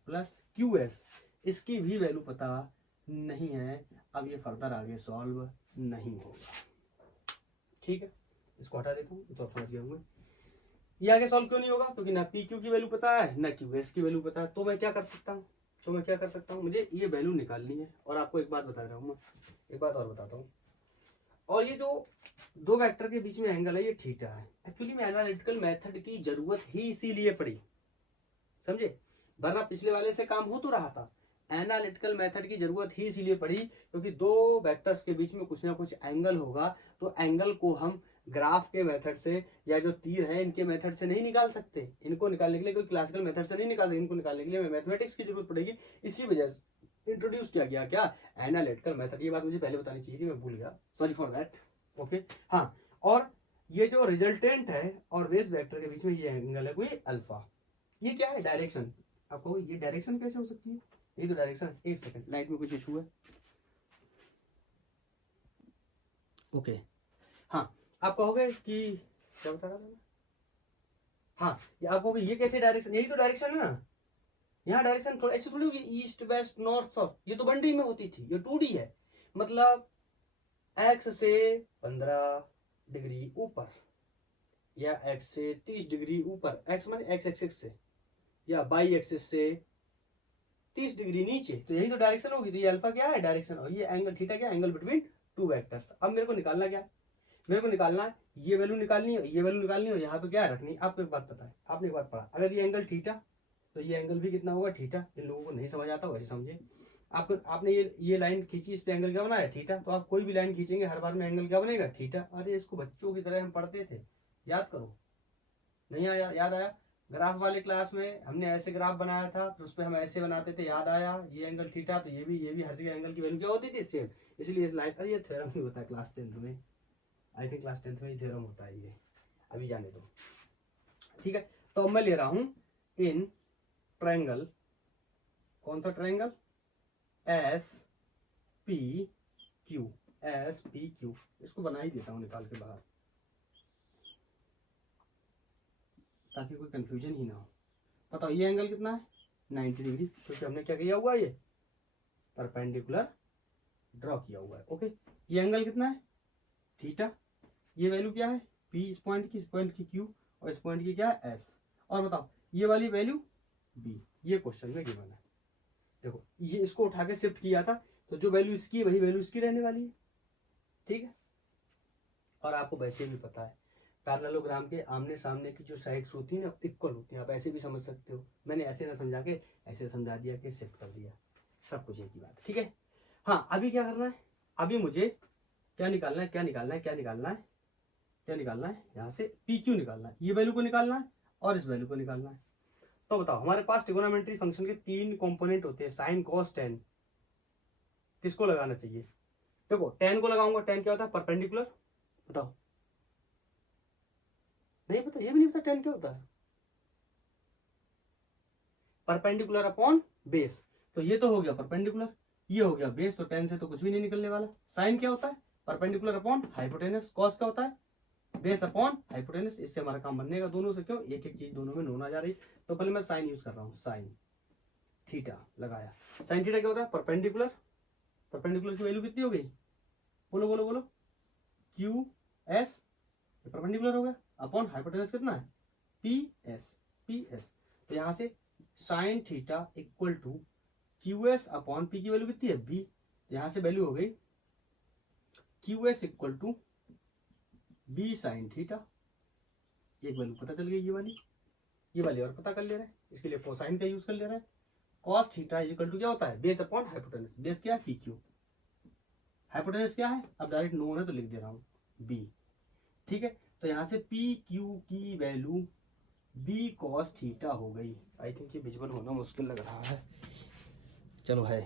प्लस क्यू एस, इसकी भी वैल्यू पता नहीं है। अब ये फर्दर आगे सॉल्व नहीं होगा, ठीक है। इसको हटा देता हूँ, तो समझ गया हूँ। ये आगे सॉल्व क्यों नहीं होगा, क्योंकि ना पी क्यू की वैल्यू पता है ना क्यू एस की वैल्यू पता है। तो मैं क्या कर सकता हूँ, मुझे ये वैल्यू निकालनी है। और आपको एक बात बता रहा हूँ, मैं एक बात और बताता हूँ। और ये जो दो वेक्टर के बीच में एंगल है ये थीटा है। एक्चुअली में एनालिटिकल मेथड की जरूरत ही इसीलिए पड़ी, समझे, वरना पिछले वाले से काम हो तो रहा था। एनालिटिकल मेथड की जरूरत ही इसीलिए पड़ी क्योंकि दो वेक्टर्स के बीच में कुछ ना कुछ एंगल होगा, तो एंगल को हम ग्राफ के मेथड से या जो तीर है इनके मेथड से नहीं निकाल सकते। इनको निकालने के लिए कोई क्लासिकल मेथड से नहीं निकाल सकते, इनको निकालने के लिए मैथमेटिक्स की जरूरत पड़ेगी। इसी वजह से इंट्रोड्यूस किया गया क्या, एनालिटिकल मेथड। ये बात मुझे पहले बतानी चाहिए थी, मैं भूल गया, सॉरी फॉर दैट। ओके, हाँ, और ये जो रिजल्टेंट है और बेस वेक्टर के बीच में ये एंगल है कोई अल्फा। ये क्या है, डायरेक्शन। आपको ये डायरेक्शन कैसे हो सकती है, ये तो डायरेक्शन, एक सेकंड लाइट में कुछ इशू है। ओके, हाँ, आप कहोगे कि क्या बता रहा था मैं? हाँ, ये आप कहोगे ये कैसे डायरेक्शन, यही तो डायरेक्शन है ना। यहाँ डायरेक्शन थोड़ा ऐसे थोड़ी होगी, ईस्ट वेस्ट नॉर्थ साउथ, ये तो 1D में होती थी, ये 2D है। मतलब एक्स से 15 डिग्री ऊपर या एक्स से 30 डिग्री ऊपर, एक्स माने एक्स एक्सिस से, या बाई एक्सिस से 30 डिग्री नीचे, तो यही तो डायरेक्शन होगी। तो ये अल्फा क्या है, डायरेक्शन, और ये एंगल थीटा क्या, एंगल बिटवीन टू वेक्टर्स। अब मेरे को निकालना क्या, मेरे को निकालना है ये वैल्यू निकालनी है, ये वैल्यू निकालनी है, और यहाँ पे क्या रखनी है। आपको एक बात पता है, आपने एक बात पढ़ा, अगर ये एंगल थीटा तो ये एंगल भी कितना होगा, थीटा। जिन लोगों को नहीं समझ आता वैसे समझे। आपको आपने ये लाइन खींची, इस पे एंगल क्या बनाया, थीटा। तो आप कोई भी लाइन खींचेंगे हर बार में एंगल क्या बनेगा, थीटा। अरे इसको बच्चों की तरह हम पढ़ते थे, याद करो। नहीं आया, याद आया। ग्राफ वाले क्लास में हमने ऐसे ग्राफ बनाया था, फिर उस पर हम ऐसे बनाते थे, याद आया। ये एंगल थीटा, तो ये भी हर जगह एंगल की वैल्यू क्या होती थी, सेम। इसलिए इस लाइन, अरे ये थ्योरम भी होता है क्लास 10th में, आई थिंक क्लास 10th में ही थ्योरम होता है ये, अभी जाने दो। ठीक है, तो अब मैं ले रहा हूं इन ट्रायंगल, कौन सा triangle, S P Q, S P Q. इसको बना ही देता हूं निकाल के बाहर, ताकि कोई कंफ्यूजन ही ना हो। बताओ ये एंगल कितना है, 90 डिग्री, क्योंकि हमने क्या किया हुआ है, ये परपेंडिकुलर ड्रॉ किया हुआ है। ओके, ये एंगल कितना है, थीटा। ये वैल्यू क्या है, पी, इस पॉइंट की क्यू, और इस पॉइंट की क्या है, एस। और बताओ ये वाली वैल्यू बी, ये क्वेश्चन में गिवन है। देखो ये इसको उठा के शिफ्ट किया था, तो जो वैल्यू इसकी है वही वैल्यू इसकी रहने वाली है। ठीक है, और आपको वैसे भी पता है पैरेललोग्राम के आमने सामने की जो साइड्स होती है ना, इक्वल होती है। आप ऐसे भी समझ सकते हो, मैंने ऐसे ना समझा के ऐसे समझा दिया कि शिफ्ट कर दिया, सब कुछ एक ही बात। ठीक है, हाँ, अभी क्या करना है, अभी मुझे क्या निकालना है, क्या निकालना है, क्या निकालना है, क्या निकालना है, यहाँ से पी क्यू निकालना है, ये वैल्यू को निकालना है और इस वैल्यू को निकालना है। तो बताओ हमारे पास ट्रिगोनोमेट्री फंक्शन के 3 कंपोनेंट होते हैं, साइन कॉस टेन। किसको लगाना चाहिए, देखो टेन को लगाऊंगा, टेन क्या होता है, परपेंडिकुलर। बताओ, नहीं पता, ये भी नहीं पता टेन क्या होता है, परपेंडिकुलर अपॉन बेस। तो ये तो हो गया परपेंडिकुलर, ये हो गया बेस, तो टेन से तो कुछ भी नहीं निकलने वाला। साइन क्या होता है, परपेंडिकुलर अपॉन हाइपोटेनस। कॉस क्या होता है, बेस अपॉन हाइपोटेनस। इससे हमारा काम बनने का दोनों से, क्यों, एक एक चीज दोनों में नोन आ जा रही। तो पहले मैं साइन यूज कर रहा हूँ, साइन थीटा लगाया। साइन थीटा क्या होता है, परपेंडिकुलर, परपेंडिकुलर की वैल्यू कितनी हो गई, बोलो बोलो बोलो, क्यू एस, परपेंडिकुलर हो गया, अपॉन हाइपोटेनस कितना है, पी एस, पी एस। तो यहां से sine theta equal to Q S upon P की वैल्यू कितनी है, बी। यहां से वैल्यू हो गई Q S equal to B sine theta. एक वैल्यू पता चल गई, ये वाली और पता कर ले रहे हैं, इसके लिए कोसाइन का यूज कर ले रहे हैं। कॉस थीटा इक्वल टू क्या होता है, बेस अपॉन हाइपोटेनस। बेस क्या है, पी क्यू, हाइपोटेनस क्या है, अब डायरेक्ट नोन है तो लिख दे रहा हूं, बी। ठीक है, तो यहां से पी क्यू की वैल्यू बी कॉस थीटा हो गई। आई थिंक ये विजुअल होना मुश्किल लग रहा है, चलो है,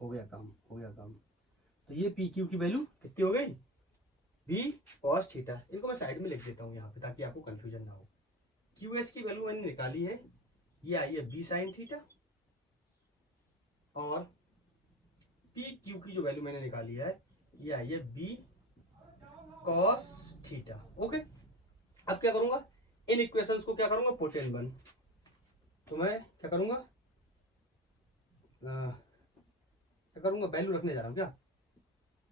हो गया काम, हो गया काम। तो ये पी क्यू की वैल्यू कितनी हो गई, बी कॉस थीटा। इनको मैं साइड में लिख देता हूँ यहाँ पे, ताकि आपको कंफ्यूजन ना हो। क्यू एस की वैल्यू मैंने निकाली है, ये आई है बी साइन थीटा, और पी क्यू की जो वैल्यू मैंने निकाली है ये आई है बी कॉस थीटा। ओके, अब क्या करूंगा, इन इक्वेशंस को क्या करूंगा, पुट इन वन। तो मैं क्या करूंगा, क्या करूंगा, वैल्यू रखने जा रहा हूं क्या,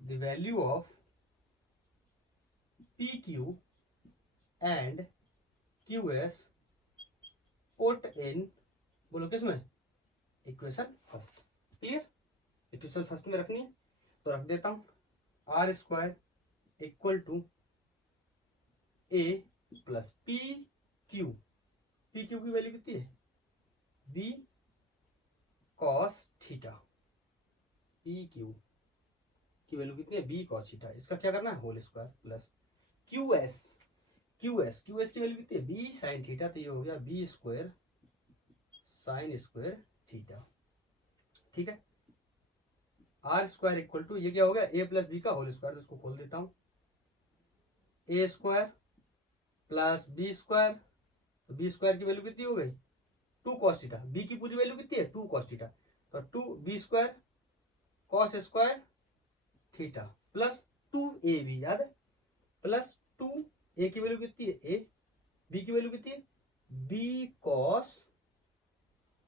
the value of P Q and Q S put in, बोलो किसमें, equation first. Clear, equation first में रखनी है तो रख देता हूं। R square equal to A plus P Q की वैल्यू कितनी है B cos theta, P Q की वैल्यू कितनी है बी कॉस थीटा, इसका क्या करना है whole square plus Q S की वैल्यू कितनी है बी साइन थीटा, तो ये हो गया B square sine square theta. ठीक है, आर स्क्वायर इक्वल टू ये क्या हो गया ए प्लस बी का होल स्क्वायर, तो इसको खोल देता हूं ए स्क्वायर प्लस बी स्क्वायर, तो बी स्क्वायर की वैल्यू कितनी हो गई टू कॉस थीटा, बी की पूरी वैल्यू कितनी है टू कॉस थीटा, तो two B square cos square theta plus two A B, याद है प्लस टू ए की वैल्यू कितनी है ए, बी की वैल्यू कितनी है बी कॉस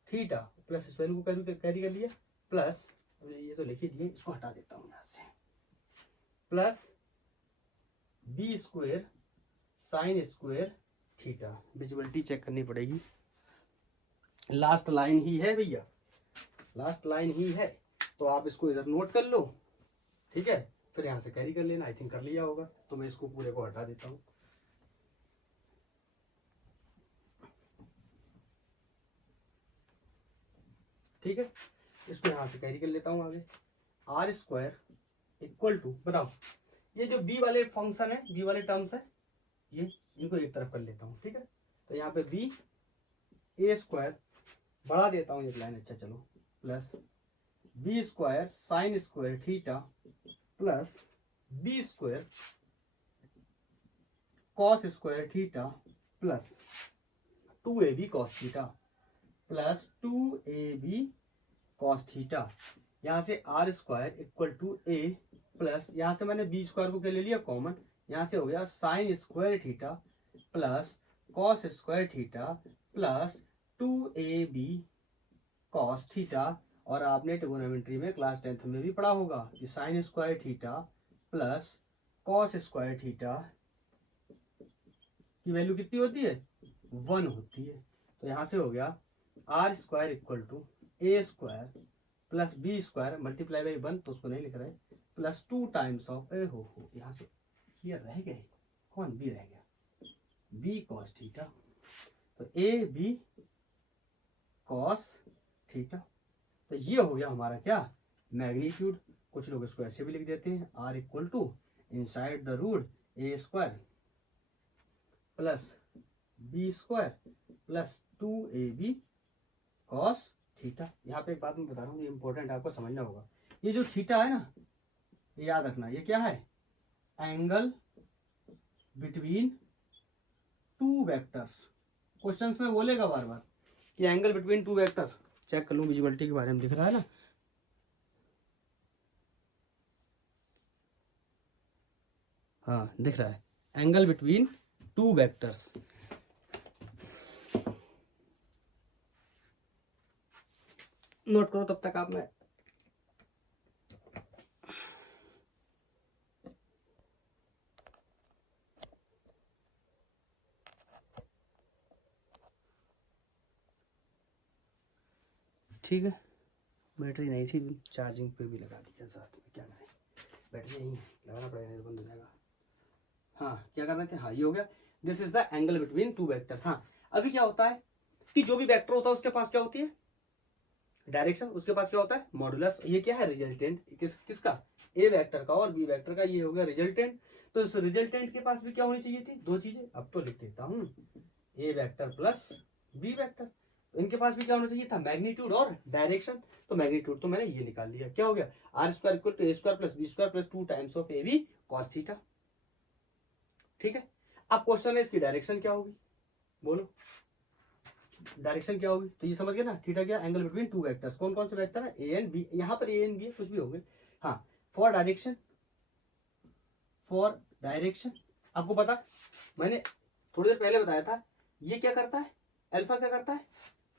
थीटा प्लस इस वैल्यू को कैरी कर लिया प्लस, ये तो लिख ही दिए, इसको हटा देता हूं यहां से, plus B square sine square theta. Visibility check करनी पड़ेगी, लास्ट लाइन ही है भैया, लास्ट लाइन ही है, तो आप इसको इधर नोट कर लो। ठीक है, फिर यहां से कैरी कर लेना, आई थिंक कर लिया होगा, तो मैं इसको पूरे को हटा देता हूं। ठीक है, इसको यहां से कैरी कर लेता हूं आगे, आर स्क्वायर इक्वल टू, बताओ ये जो बी वाले फंक्शन है, बी वाले टर्म्स है, ये इनको एक तरफ कर लेता हूं। ठीक है, तो यहाँ पे बी ए स्क्वायर बढ़ा देता हूं एक लाइन, अच्छा चलो, plus B square sine square theta plus B square cos square theta plus two A B cos theta plus two A B cos theta. यहां से R square equal to A plus, यहां से मैंने B square को क्या ले लिया common, यहां से हो गया sine square theta plus cos square theta plus two A B cos theta. और आपने ट्रिगोनोमेट्री में क्लास 10th में भी पढ़ा होगा कि sign square theta plus cos square theta की वैल्यू कितनी होती है 1 होती है। तो यहां से हो गया R square equal to A square plus B square multiply by 1, तो उसको नहीं लिख रहे, प्लस 2 टाइम्स ऑफ ए हो यहां से ये रह गए, कौन बी रह गया बी कॉस थीटा, तो ए बी कॉस थीटा। तो ये हो गया हमारा क्या मैग्नीट्यूड। कुछ लोग इसको ऐसे भी लिख देते हैं R equal to inside the root A square plus B square plus two A B cos theta. यहाँ पे एक बात मैं बता रहा हूँ, ये इंपॉर्टेंट आपको समझना होगा, ये जो थीटा है ना, ये याद रखना, ये क्या है angle between two vectors. Questions में बोलेगा बार बार कि angle between two vector, check कर लूं विजिबिलिटी के बारे में दिख रहा है ना, हाँ दिख रहा है angle between two vectors. Note करो तब तक आप, मैं ठीक है, बैटरी नहीं थी, चार्जिंग पे भी लगा दिया साथ में, क्या करें बैटरी नहीं लगाना पड़ेगा, नहीं तो बंद हो जाएगा। हाँ क्या कर रहे थे, हाँ ये हो गया this is the angle between two vectors. हाँ अभी क्या होता है कि जो भी वेक्टर होता है उसके पास क्या होती है डायरेक्शन, उसके पास क्या होता है मॉडुलस। ये क्या है रिजल्टेंट, किसका ए वेक्टर का और बी वेक्टर का, ये हो गया रिजल्टेंट। तो इस रिजल्टेंट के पास भी क्या होनी चाहिए थी दो चीजें, अब तो लिख देता हूं ए वेक्टर प्लस बी वेक्टर। इनके पास भी क्या होना चाहिए था मैग्नीट्यूड और डायरेक्शन। तो मैग्नीट्यूड तो मैंने ये निकाल लिया, क्या हो गया R square equal to A square plus B square plus 2 times of A B cos theta. ठीक है, अब क्वेश्चन है इसकी डायरेक्शन क्या होगी, बोलो डायरेक्शन क्या होगी। तो ये समझ गए ना, थीटा क्या एंगल बिटवीन टू वेक्टर्स, कौन कौन से वेक्टर है ए एंड बी, यहाँ पर ए एंड बी कुछ भी होंगे। हाँ फॉर डायरेक्शन, फॉर डायरेक्शन आपको पता मैंने थोड़ी देर पहले बताया था, ये क्या करता है अल्फा क्या करता है,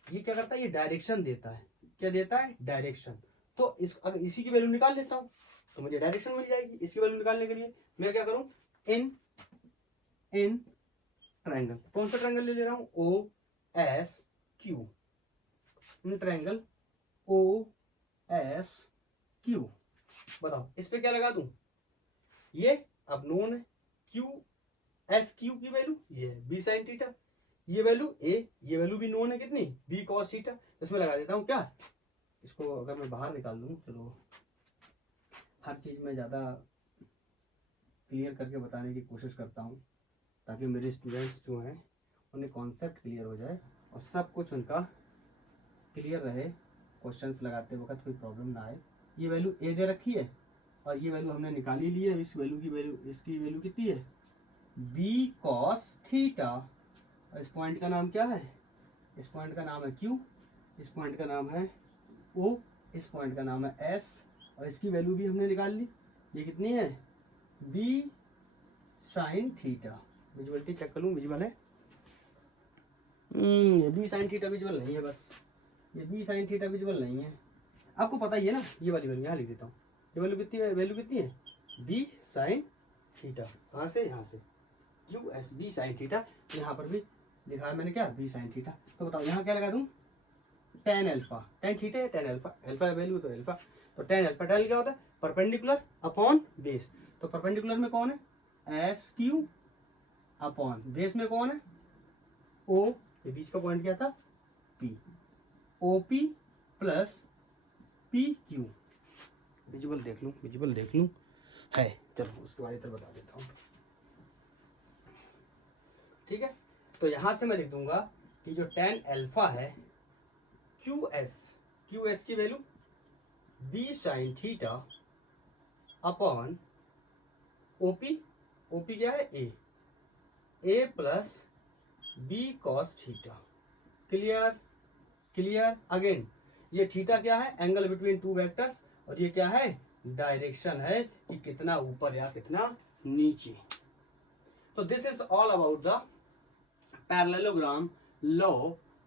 ये क्या करता है ये डायरेक्शन देता है, क्या देता है डायरेक्शन। तो अगर इसी की वैल्यू निकाल लेता हूं तो मुझे डायरेक्शन मिल जाएगी। इसकी वैल्यू निकालने के लिए मैं क्या करूं इन ट्रायंगल, कौन सा ट्रायंगल ले रहा हूं O S Q, in triangle O S Q. बताओ इस पे क्या लगा दूं ये अब नोन है, क्यू एस क्यू की वैल्यू ये है बी साइन थीटा, ये वैल्यू ए, ये वैल्यू भी नोन है कितनी बी कॉस थीटा। इसमें लगा देता हूँ क्या, इसको अगर मैं बाहर निकाल दूँ, चलो हर चीज में ज्यादा क्लियर करके बताने की कोशिश करता हूँ ताकि मेरे स्टूडेंट्स जो हैं उन्हें कॉन्सेप्ट क्लियर हो जाए और सब कुछ उनका क्लियर रहे, क्वेश्चंस लगाते वक्त कोई प्रॉब्लम ना आए। ये वैल्यू ए दे रखी है और ये वैल्यू हमने निकाली ली है, इस वैल्यू की वैल्यू, इसकी वैल्यू कितनी है बी कॉस थीटा। इस पॉइंट का नाम क्या है, इस पॉइंट का नाम है क्यू, इस पॉइंट का नाम है ओ, इस पॉइंट का नाम है एस, और इसकी वैल्यू भी हमने निकाल ली, ये कितनी है B sine theta. Visibility check कर लूँ, विजुअल है, ये बी साइन थीटा विजुअल नहीं है, बस ये बी साइन थीटा विजुअल नहीं है, आपको पता ही है ना। ये वाली वैल्यू यहाँ लिख देता हूँ, ये वैल्यू कितनी है, वैल्यू कितनी है बी साइन थीटा, कहाँ से यहाँ से Q S B sine theta, यहाँ पर भी लिखा है मैंने क्या बी साइन थीटा। तो बताओ यहाँ क्या लगा दूँ, टेन अल्फा, टेन थीटा है टेन अल्फा, अल्फा वैल्यू तो अल्फा, तो टेन अल्फा, टेन क्या होता है परपेंडिकुलर अपॉन बेस, तो परपेंडिकुलर में कौन है एस क्यू अपॉन बेस में कौन है ओ, ये बीच का पॉइंट क्या था P, O P plus P Q. Visual देख लूं, विजुअल देख लूं है, चलो उसके बाद इधर बता देता हूँ, ठीक है। तो यहां से मैं लिख दूंगा कि जो टेन अल्फा है क्यू एस की value B sine theta upon OP, OP क्या है A plus B cos theta. Clear, clear. Again ये थीटा क्या है एंगल बिटवीन टू वेक्टर्स, और ये क्या है डायरेक्शन है कि कितना ऊपर या कितना नीचे। तो this is all about the parallelogram law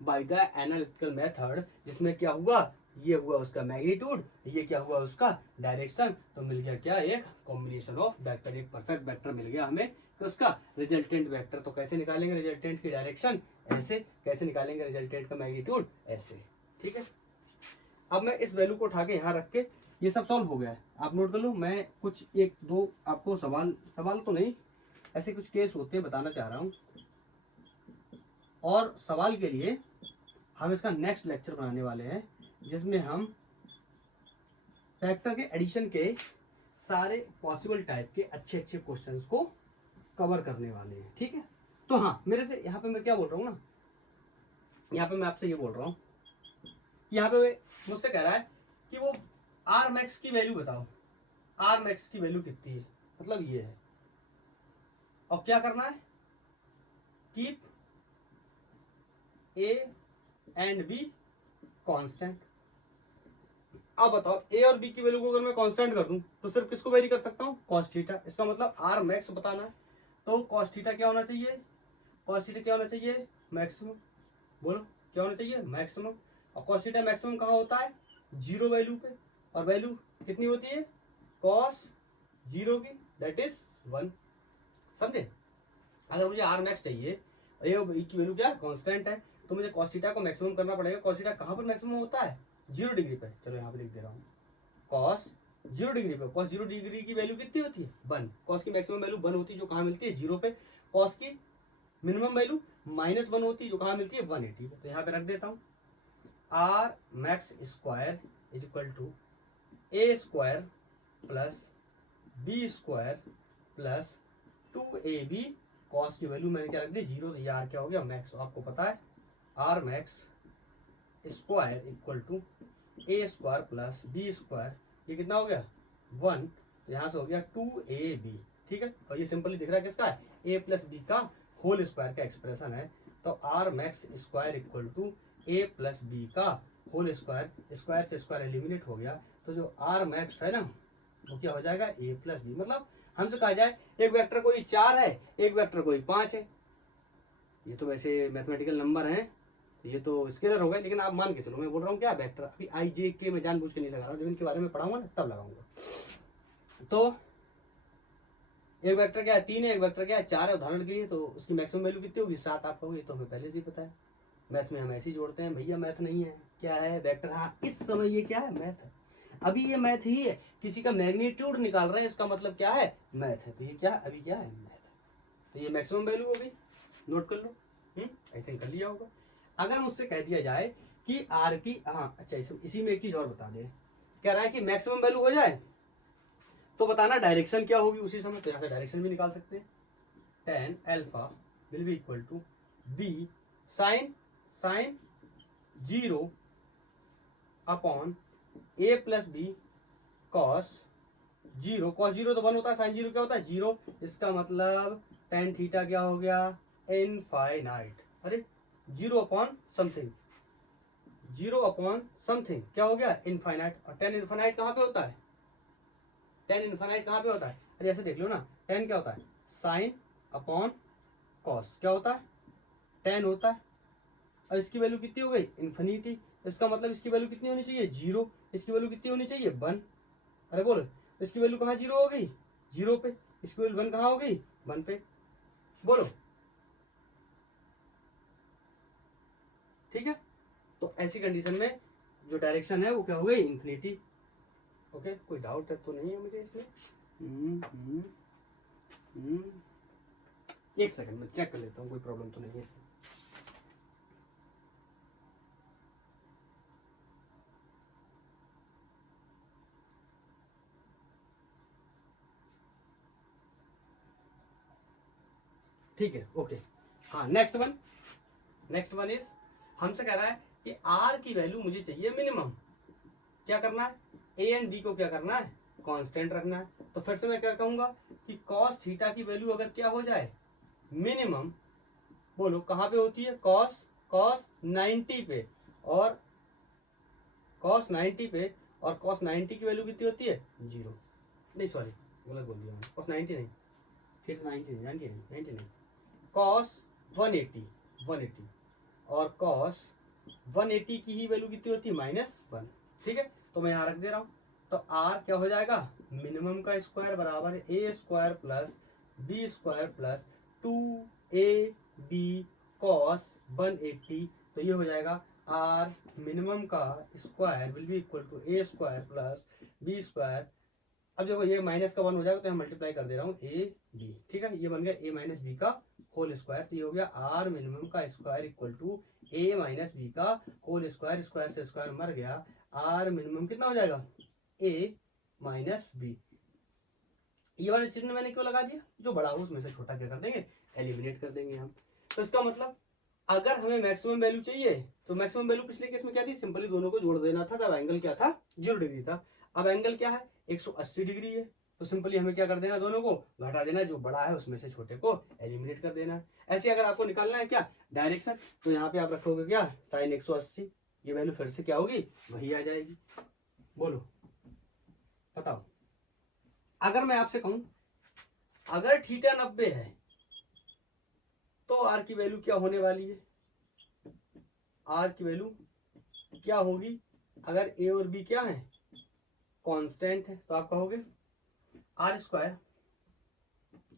by the analytical method, जिसमें क्या हुआ, ये हुआ उसका मैग्नीट्यूड, ये क्या हुआ उसका डायरेक्शन, तो मिल गया क्या एक कॉम्बिनेशन ऑफ वेक्टर, एक परफेक्ट वेक्टर मिल गया हमें, तो उसका रिजल्टेंट वेक्टर। तो कैसे निकालेंगे रिजल्टेंट की डायरेक्शन, ऐसे, कैसे निकालेंगे रिजल्टेंट का मैग्नीट्यूड, ऐसे, ठीक है। अब मैं इस वैल्यू को उठा के यहाँ रख के, ये सब सॉल्व हो गया है, आप नोट कर लो। मैं कुछ एक दो आपको सवाल तो नहीं, ऐसे कुछ केस होते हैं बताना चाह रहा हूँ, और सवाल के लिए हम इसका नेक्स्ट लेक्चर बनाने वाले हैं जिसमें हम फैक्टर के एडिशन के सारे पॉसिबल टाइप के अच्छे अच्छे क्वेश्चंस को कवर करने वाले हैं, ठीक है। तो हाँ, मेरे से यहाँ पे मैं क्या बोल रहा हूँ ना, यहाँ पे मैं आपसे ये बोल रहा हूँ, यहाँ पे मुझसे कह रहा है कि वो आर मैक्स की वैल्यू बताओ, आर मैक्स की वैल्यू कितनी है, मतलब ये है, और क्या करना है keep A and be constant. अब बताओ ए और बी की वैल्यू को अगर मैं कांस्टेंट कर दूं तो सिर्फ किसको वेरी कर सकता हूँ कॉस थीटा, इसका मतलब आर मैक्स बताना है, तो कॉस थीटा क्या होना चाहिए, कॉस थीटा क्या होना चाहिए मैक्सिमम, बोलो क्या होना चाहिए मैक्सिमम, और कॉस थीटा मैक्सिमम कहाँ होता है जीरो वैल्यू पे, और वैल्यू कितनी होती है कॉस जीरो की, दैट इज 1, समझे। अगर मुझे आर मैक्स चाहिए, ए और बी की वैल्यू क्या कांस्टेंट है, तो मुझे कॉस थीटा को मैक्सिमम करना पड़ेगा। कॉस थीटा कहाँ पर मैक्सिमम होता है 0 डिग्री पे, चलो यहाँ पे लिख दे रहा हूँ कॉस 0 डिग्री पे, कॉस 0 डिग्री की वैल्यू कितनी होती है 1, कॉस की मैक्सिमम वैल्यू 1 होती है जो कहाँ मिलती है 0 पे, कॉस की मिनिमम वैल्यू -1 होती है जो कहाँ मिलती है 180 पे। तो यहाँ पे रख देता हूँ R max square is equal to A square plus B square plus 2ab, cos की वैल्यू मैंने क्या रख दी 0, तो ये आर क्या हो गया मैक्स, आपको पता है R max square equal to A square plus B square, ये कितना हो गया 1, तो यहाँ से हो गया 2ab, ठीक है। और ये सिंपली दिख रहा है किसका है a प्लस बी का होल स्क्वायर का एक्सप्रेशन है, तो R max square equal to a plus B का होल स्क्वायर, स्क्वायर से स्क्वायर एलिमिनेट हो गया, तो जो आर मैक्स है ना वो क्या हो जाएगा a प्लस बी, मतलब हमसे कहा जाए एक वेक्टर कोई 4 है, एक वेक्टर कोई 5 है, ये तो वैसे मैथमेटिकल नंबर हैं, ये तो स्केलर हो गए, लेकिन आप मान के चलो मैं बोल रहा हूँ क्या वेक्टर, अभी आई जे के मैं जानबूझ के नहीं लगा रहा हूँ, जब इनके बारे में पढ़ाऊंगा ना तब लगाऊंगा। तो एक वेक्टर क्या है 3 है, एक वेक्टर क्या है 4 है उदाहरण के लिए, तो उसकी मैक्सिमम वैल्यू कितनी होगी 7 8 होगी, तो हमें पहले से ही पता है, मैथ में हम ऐसे ही जोड़ते हैं भैया, मैथ नहीं है क्या है वेक्टर, हाँ इस समय ये क्या है मैथ है। अभी ये मैथ ही है, किसी का मैग्नीट्यूड निकाल रहे हैं, इसका मतलब क्या है, मैथ है। तो ये क्या है, अभी क्या है, मैथ है। तो ये मैक्सिमम वैल्यू होगी, नोट कर लो। आई थिंक कर लिया होगा। अगर मुझसे कह दिया जाए कि आर की, हाँ अच्छा, इसी में एक चीज और बता दे, कह रहा है कि मैक्सिमम वैल्यू हो जाए तो बताना डायरेक्शन क्या होगी उसी समय। तो यहाँ से डायरेक्शन भी निकाल सकते हैं। Tan alpha will be equal to B sine sine zero upon A plus B cos zero. Cos zero तो 1 होता है, साइन जीरो क्या होता है, जीरो। इसका मतलब टेन थीटा क्या हो गया, इनफाइनाइट। अरे zero upon something, zero upon something क्या हो गया, इनफाइनाइट। और टेन इनफाइनाइट कहाँ पे होता है, टेन इनफाइनाइट कहाँ पे होता है, अरे ऐसे देख लो ना, टेन क्या होता है, साइन अपॉन कॉस क्या होता है, टेन होता है। और इसकी वैल्यू कितनी हो गई, इन्फिनिटी। इसका मतलब इसकी वैल्यू कितनी होनी चाहिए, जीरो। इसकी वैल्यू कितनी होनी चाहिए, 1। अरे बोलो, इसकी वैल्यू कहाँ जीरो हो गई, जीरो पे। इसकी वैल्यू 1 कहाँ हो गई, 1 पे। बोलो ठीक है। तो ऐसी कंडीशन में जो डायरेक्शन है वो क्या हो गई, इन्फिनिटी। ओके, कोई डाउट तो नहीं है मुझे इसमें। एक सेकंड में चेक कर लेता हूँ, कोई प्रॉब्लम तो नहीं है इसमें। ठीक है, ओके। हाँ, नेक्स्ट वन इज, हमसे कह रहा है कि आर की वैल्यू मुझे चाहिए मिनिमम। क्या करना है, ए एंड बी को क्या करना है, कांस्टेंट रखना है। तो फिर से मैं क्या कहूंगा कि कॉस थीटा की वैल्यू अगर क्या हो जाए, मिनिमम, बोलो कहाँ पे होती है, कॉस कॉस 90 पे, और कॉस 90 पे, और कॉस 90 की वैल्यू कितनी होती है, जीरो। नहीं सॉरी, गलत बोल दिया मैंने, कॉस 90 नहीं, फिर 90 नहीं, कॉस 180 और कॉस 180 की ही वैल्यू कितनी होती है, -1। ठीक है, तो मैं यहाँ रख दे रहा हूँ। तो आर क्या हो जाएगा, मिनिमम का स्क्वायर बराबर है A square plus B square plus 2ab cos 180। तो ये हो जाएगा आर मिनिमम का square will be equal to A square plus B square. अब देखो ये माइनस का 1 हो जाएगा तो मैं मल्टीप्लाई कर दे रहा हूँ ए बी। ठीक है, ये बन गया ए माइनस बी का होल स्क्वायर। तो ये हो गया आर मिनिमम का square equal to A minus B का होल स्क्वायर। स्क्वायर से स्क्वायर मर गया, आर मिनिमम कितना हो जाएगा, ए माइनस बी। ये वाला चिन्ह मैंने क्यों लगा दिया, जो बड़ा हो उसमें से छोटा क्या कर देंगे, एलिमिनेट कर देंगे हम। तो इसका मतलब अगर हमें मैक्सिमम वैल्यू चाहिए तो मैक्सिमम वैल्यू पिछले केस में क्या थी, सिंपली दोनों को जोड़ देना था, तब एंगल क्या था, 0 डिग्री था। अब एंगल क्या है, 180 डिग्री है। तो सिंपली हमें क्या कर देना, दोनों को घटा देना, जो बड़ा है उसमें से छोटे को एलिमिनेट कर देना। ऐसे अगर आपको निकालना है क्या डायरेक्शन, तो यहाँ पे आप रखोगे क्या, साइन 180, ये वैल्यू फिर से क्या होगी, वही आ जाएगी। बोलो बताओ, अगर मैं आपसे कहूं अगर थीटा 90 है तो आर की वैल्यू क्या होने वाली है, आर की वैल्यू क्या होगी, अगर ए और बी क्या है, कांस्टेंट है, तो आप कहोगे R square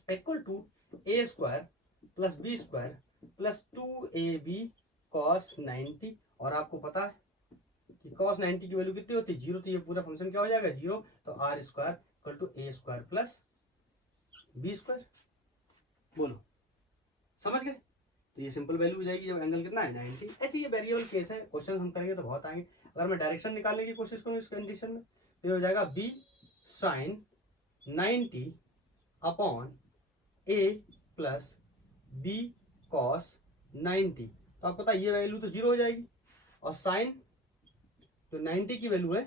equal to A square plus B square plus 2ab cos 90। और आपको पता है कि कॉस 90 की वैल्यू कितनी होती है, 0। तो ये पूरा फंक्शन क्या हो जाएगा, 0। तो R square equal to A square plus B square. बोलो समझ गए। तो ये सिंपल वैल्यू हो जाएगी जब एंगल कितना है, 90। ऐसे ये वेरिएबल केस है, क्वेश्चन हम करेंगे तो बहुत आएंगे। अगर मैं डायरेक्शन निकालने की कोशिश करूँ इस कंडीशन में, तो ये हो जाएगा B sign 90 upon A plus B cos 90। तो आपको पता है ये वैल्यू तो 0 हो जाएगी, और साइन जो 90 की वैल्यू है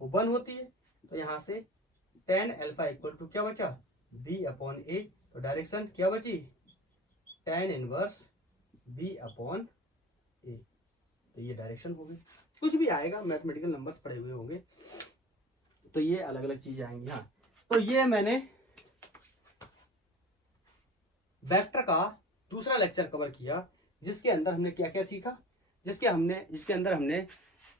वो 1 होती है। तो यहाँ से टेन अल्फा इक्वल टू क्या बचा, बी अपॉन ए। तो डायरेक्शन क्या बची, टेन इनवर्स बी अपॉन ए। तो ये डायरेक्शन होगी। कुछ भी आएगा, मैथमेटिकल नंबर्स पड़े हुए होंगे तो ये अलग अलग चीजें आएंगी। हाँ, तो ये मैंने वेक्टर का दूसरा लेक्चर कवर किया, जिसके अंदर हमने क्या क्या सीखा, जिसके अंदर हमने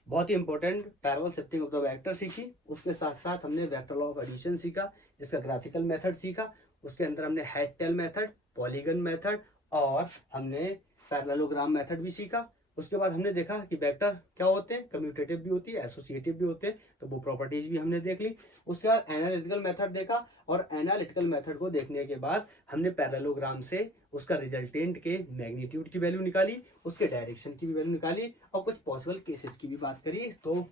बहुत ही important parallel shifting of the vector सीखी। उसके साथ साथ हमने वेक्टर लॉ ऑफ एडिशन सीखा, जिसका ग्राफिकल मेथड सीखा। उसके अंदर हमने head tail method, polygon method, और हमने पैरेललोग्राम मेथड भी सीखा। उसके बाद हमने देखा कि वेक्टर क्या होते हैं, कम्यूटेटिव भी होती है, एसोसिएटिव भी होते हैं, तो वो प्रॉपर्टीज भी हमने देख ली। उसके बाद एनालिटिकल मेथड देखा, और एनालिटिकल मेथड को देखने के बाद हमने पैरेललोग्राम से उसका रिजल्टेंट के मैग्नीट्यूड की वैल्यू निकाली, उसके डायरेक्शन की भी वैल्यू निकाली, और कुछ पॉसिबल केसेस की भी बात करी। तो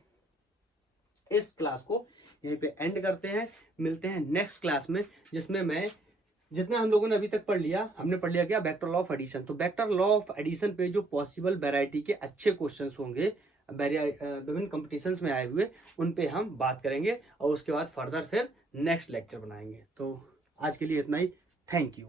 इस क्लास को यहीं पे एंड करते हैं, मिलते हैं नेक्स्ट क्लास में, जिसमें मैं जितना हम लोगों ने अभी तक पढ़ लिया, हमने पढ़ लिया क्या, वेक्टर लॉ ऑफ एडिशन। तो वेक्टर लॉ ऑफ एडिशन पे जो पॉसिबल वैरायटी के अच्छे क्वेश्चंस होंगे विभिन्न कंपटीशंस में आए हुए, उन पे हम बात करेंगे, और उसके बाद फर्दर फिर नेक्स्ट लेक्चर बनाएंगे। तो आज के लिए इतना ही, थैंक यू।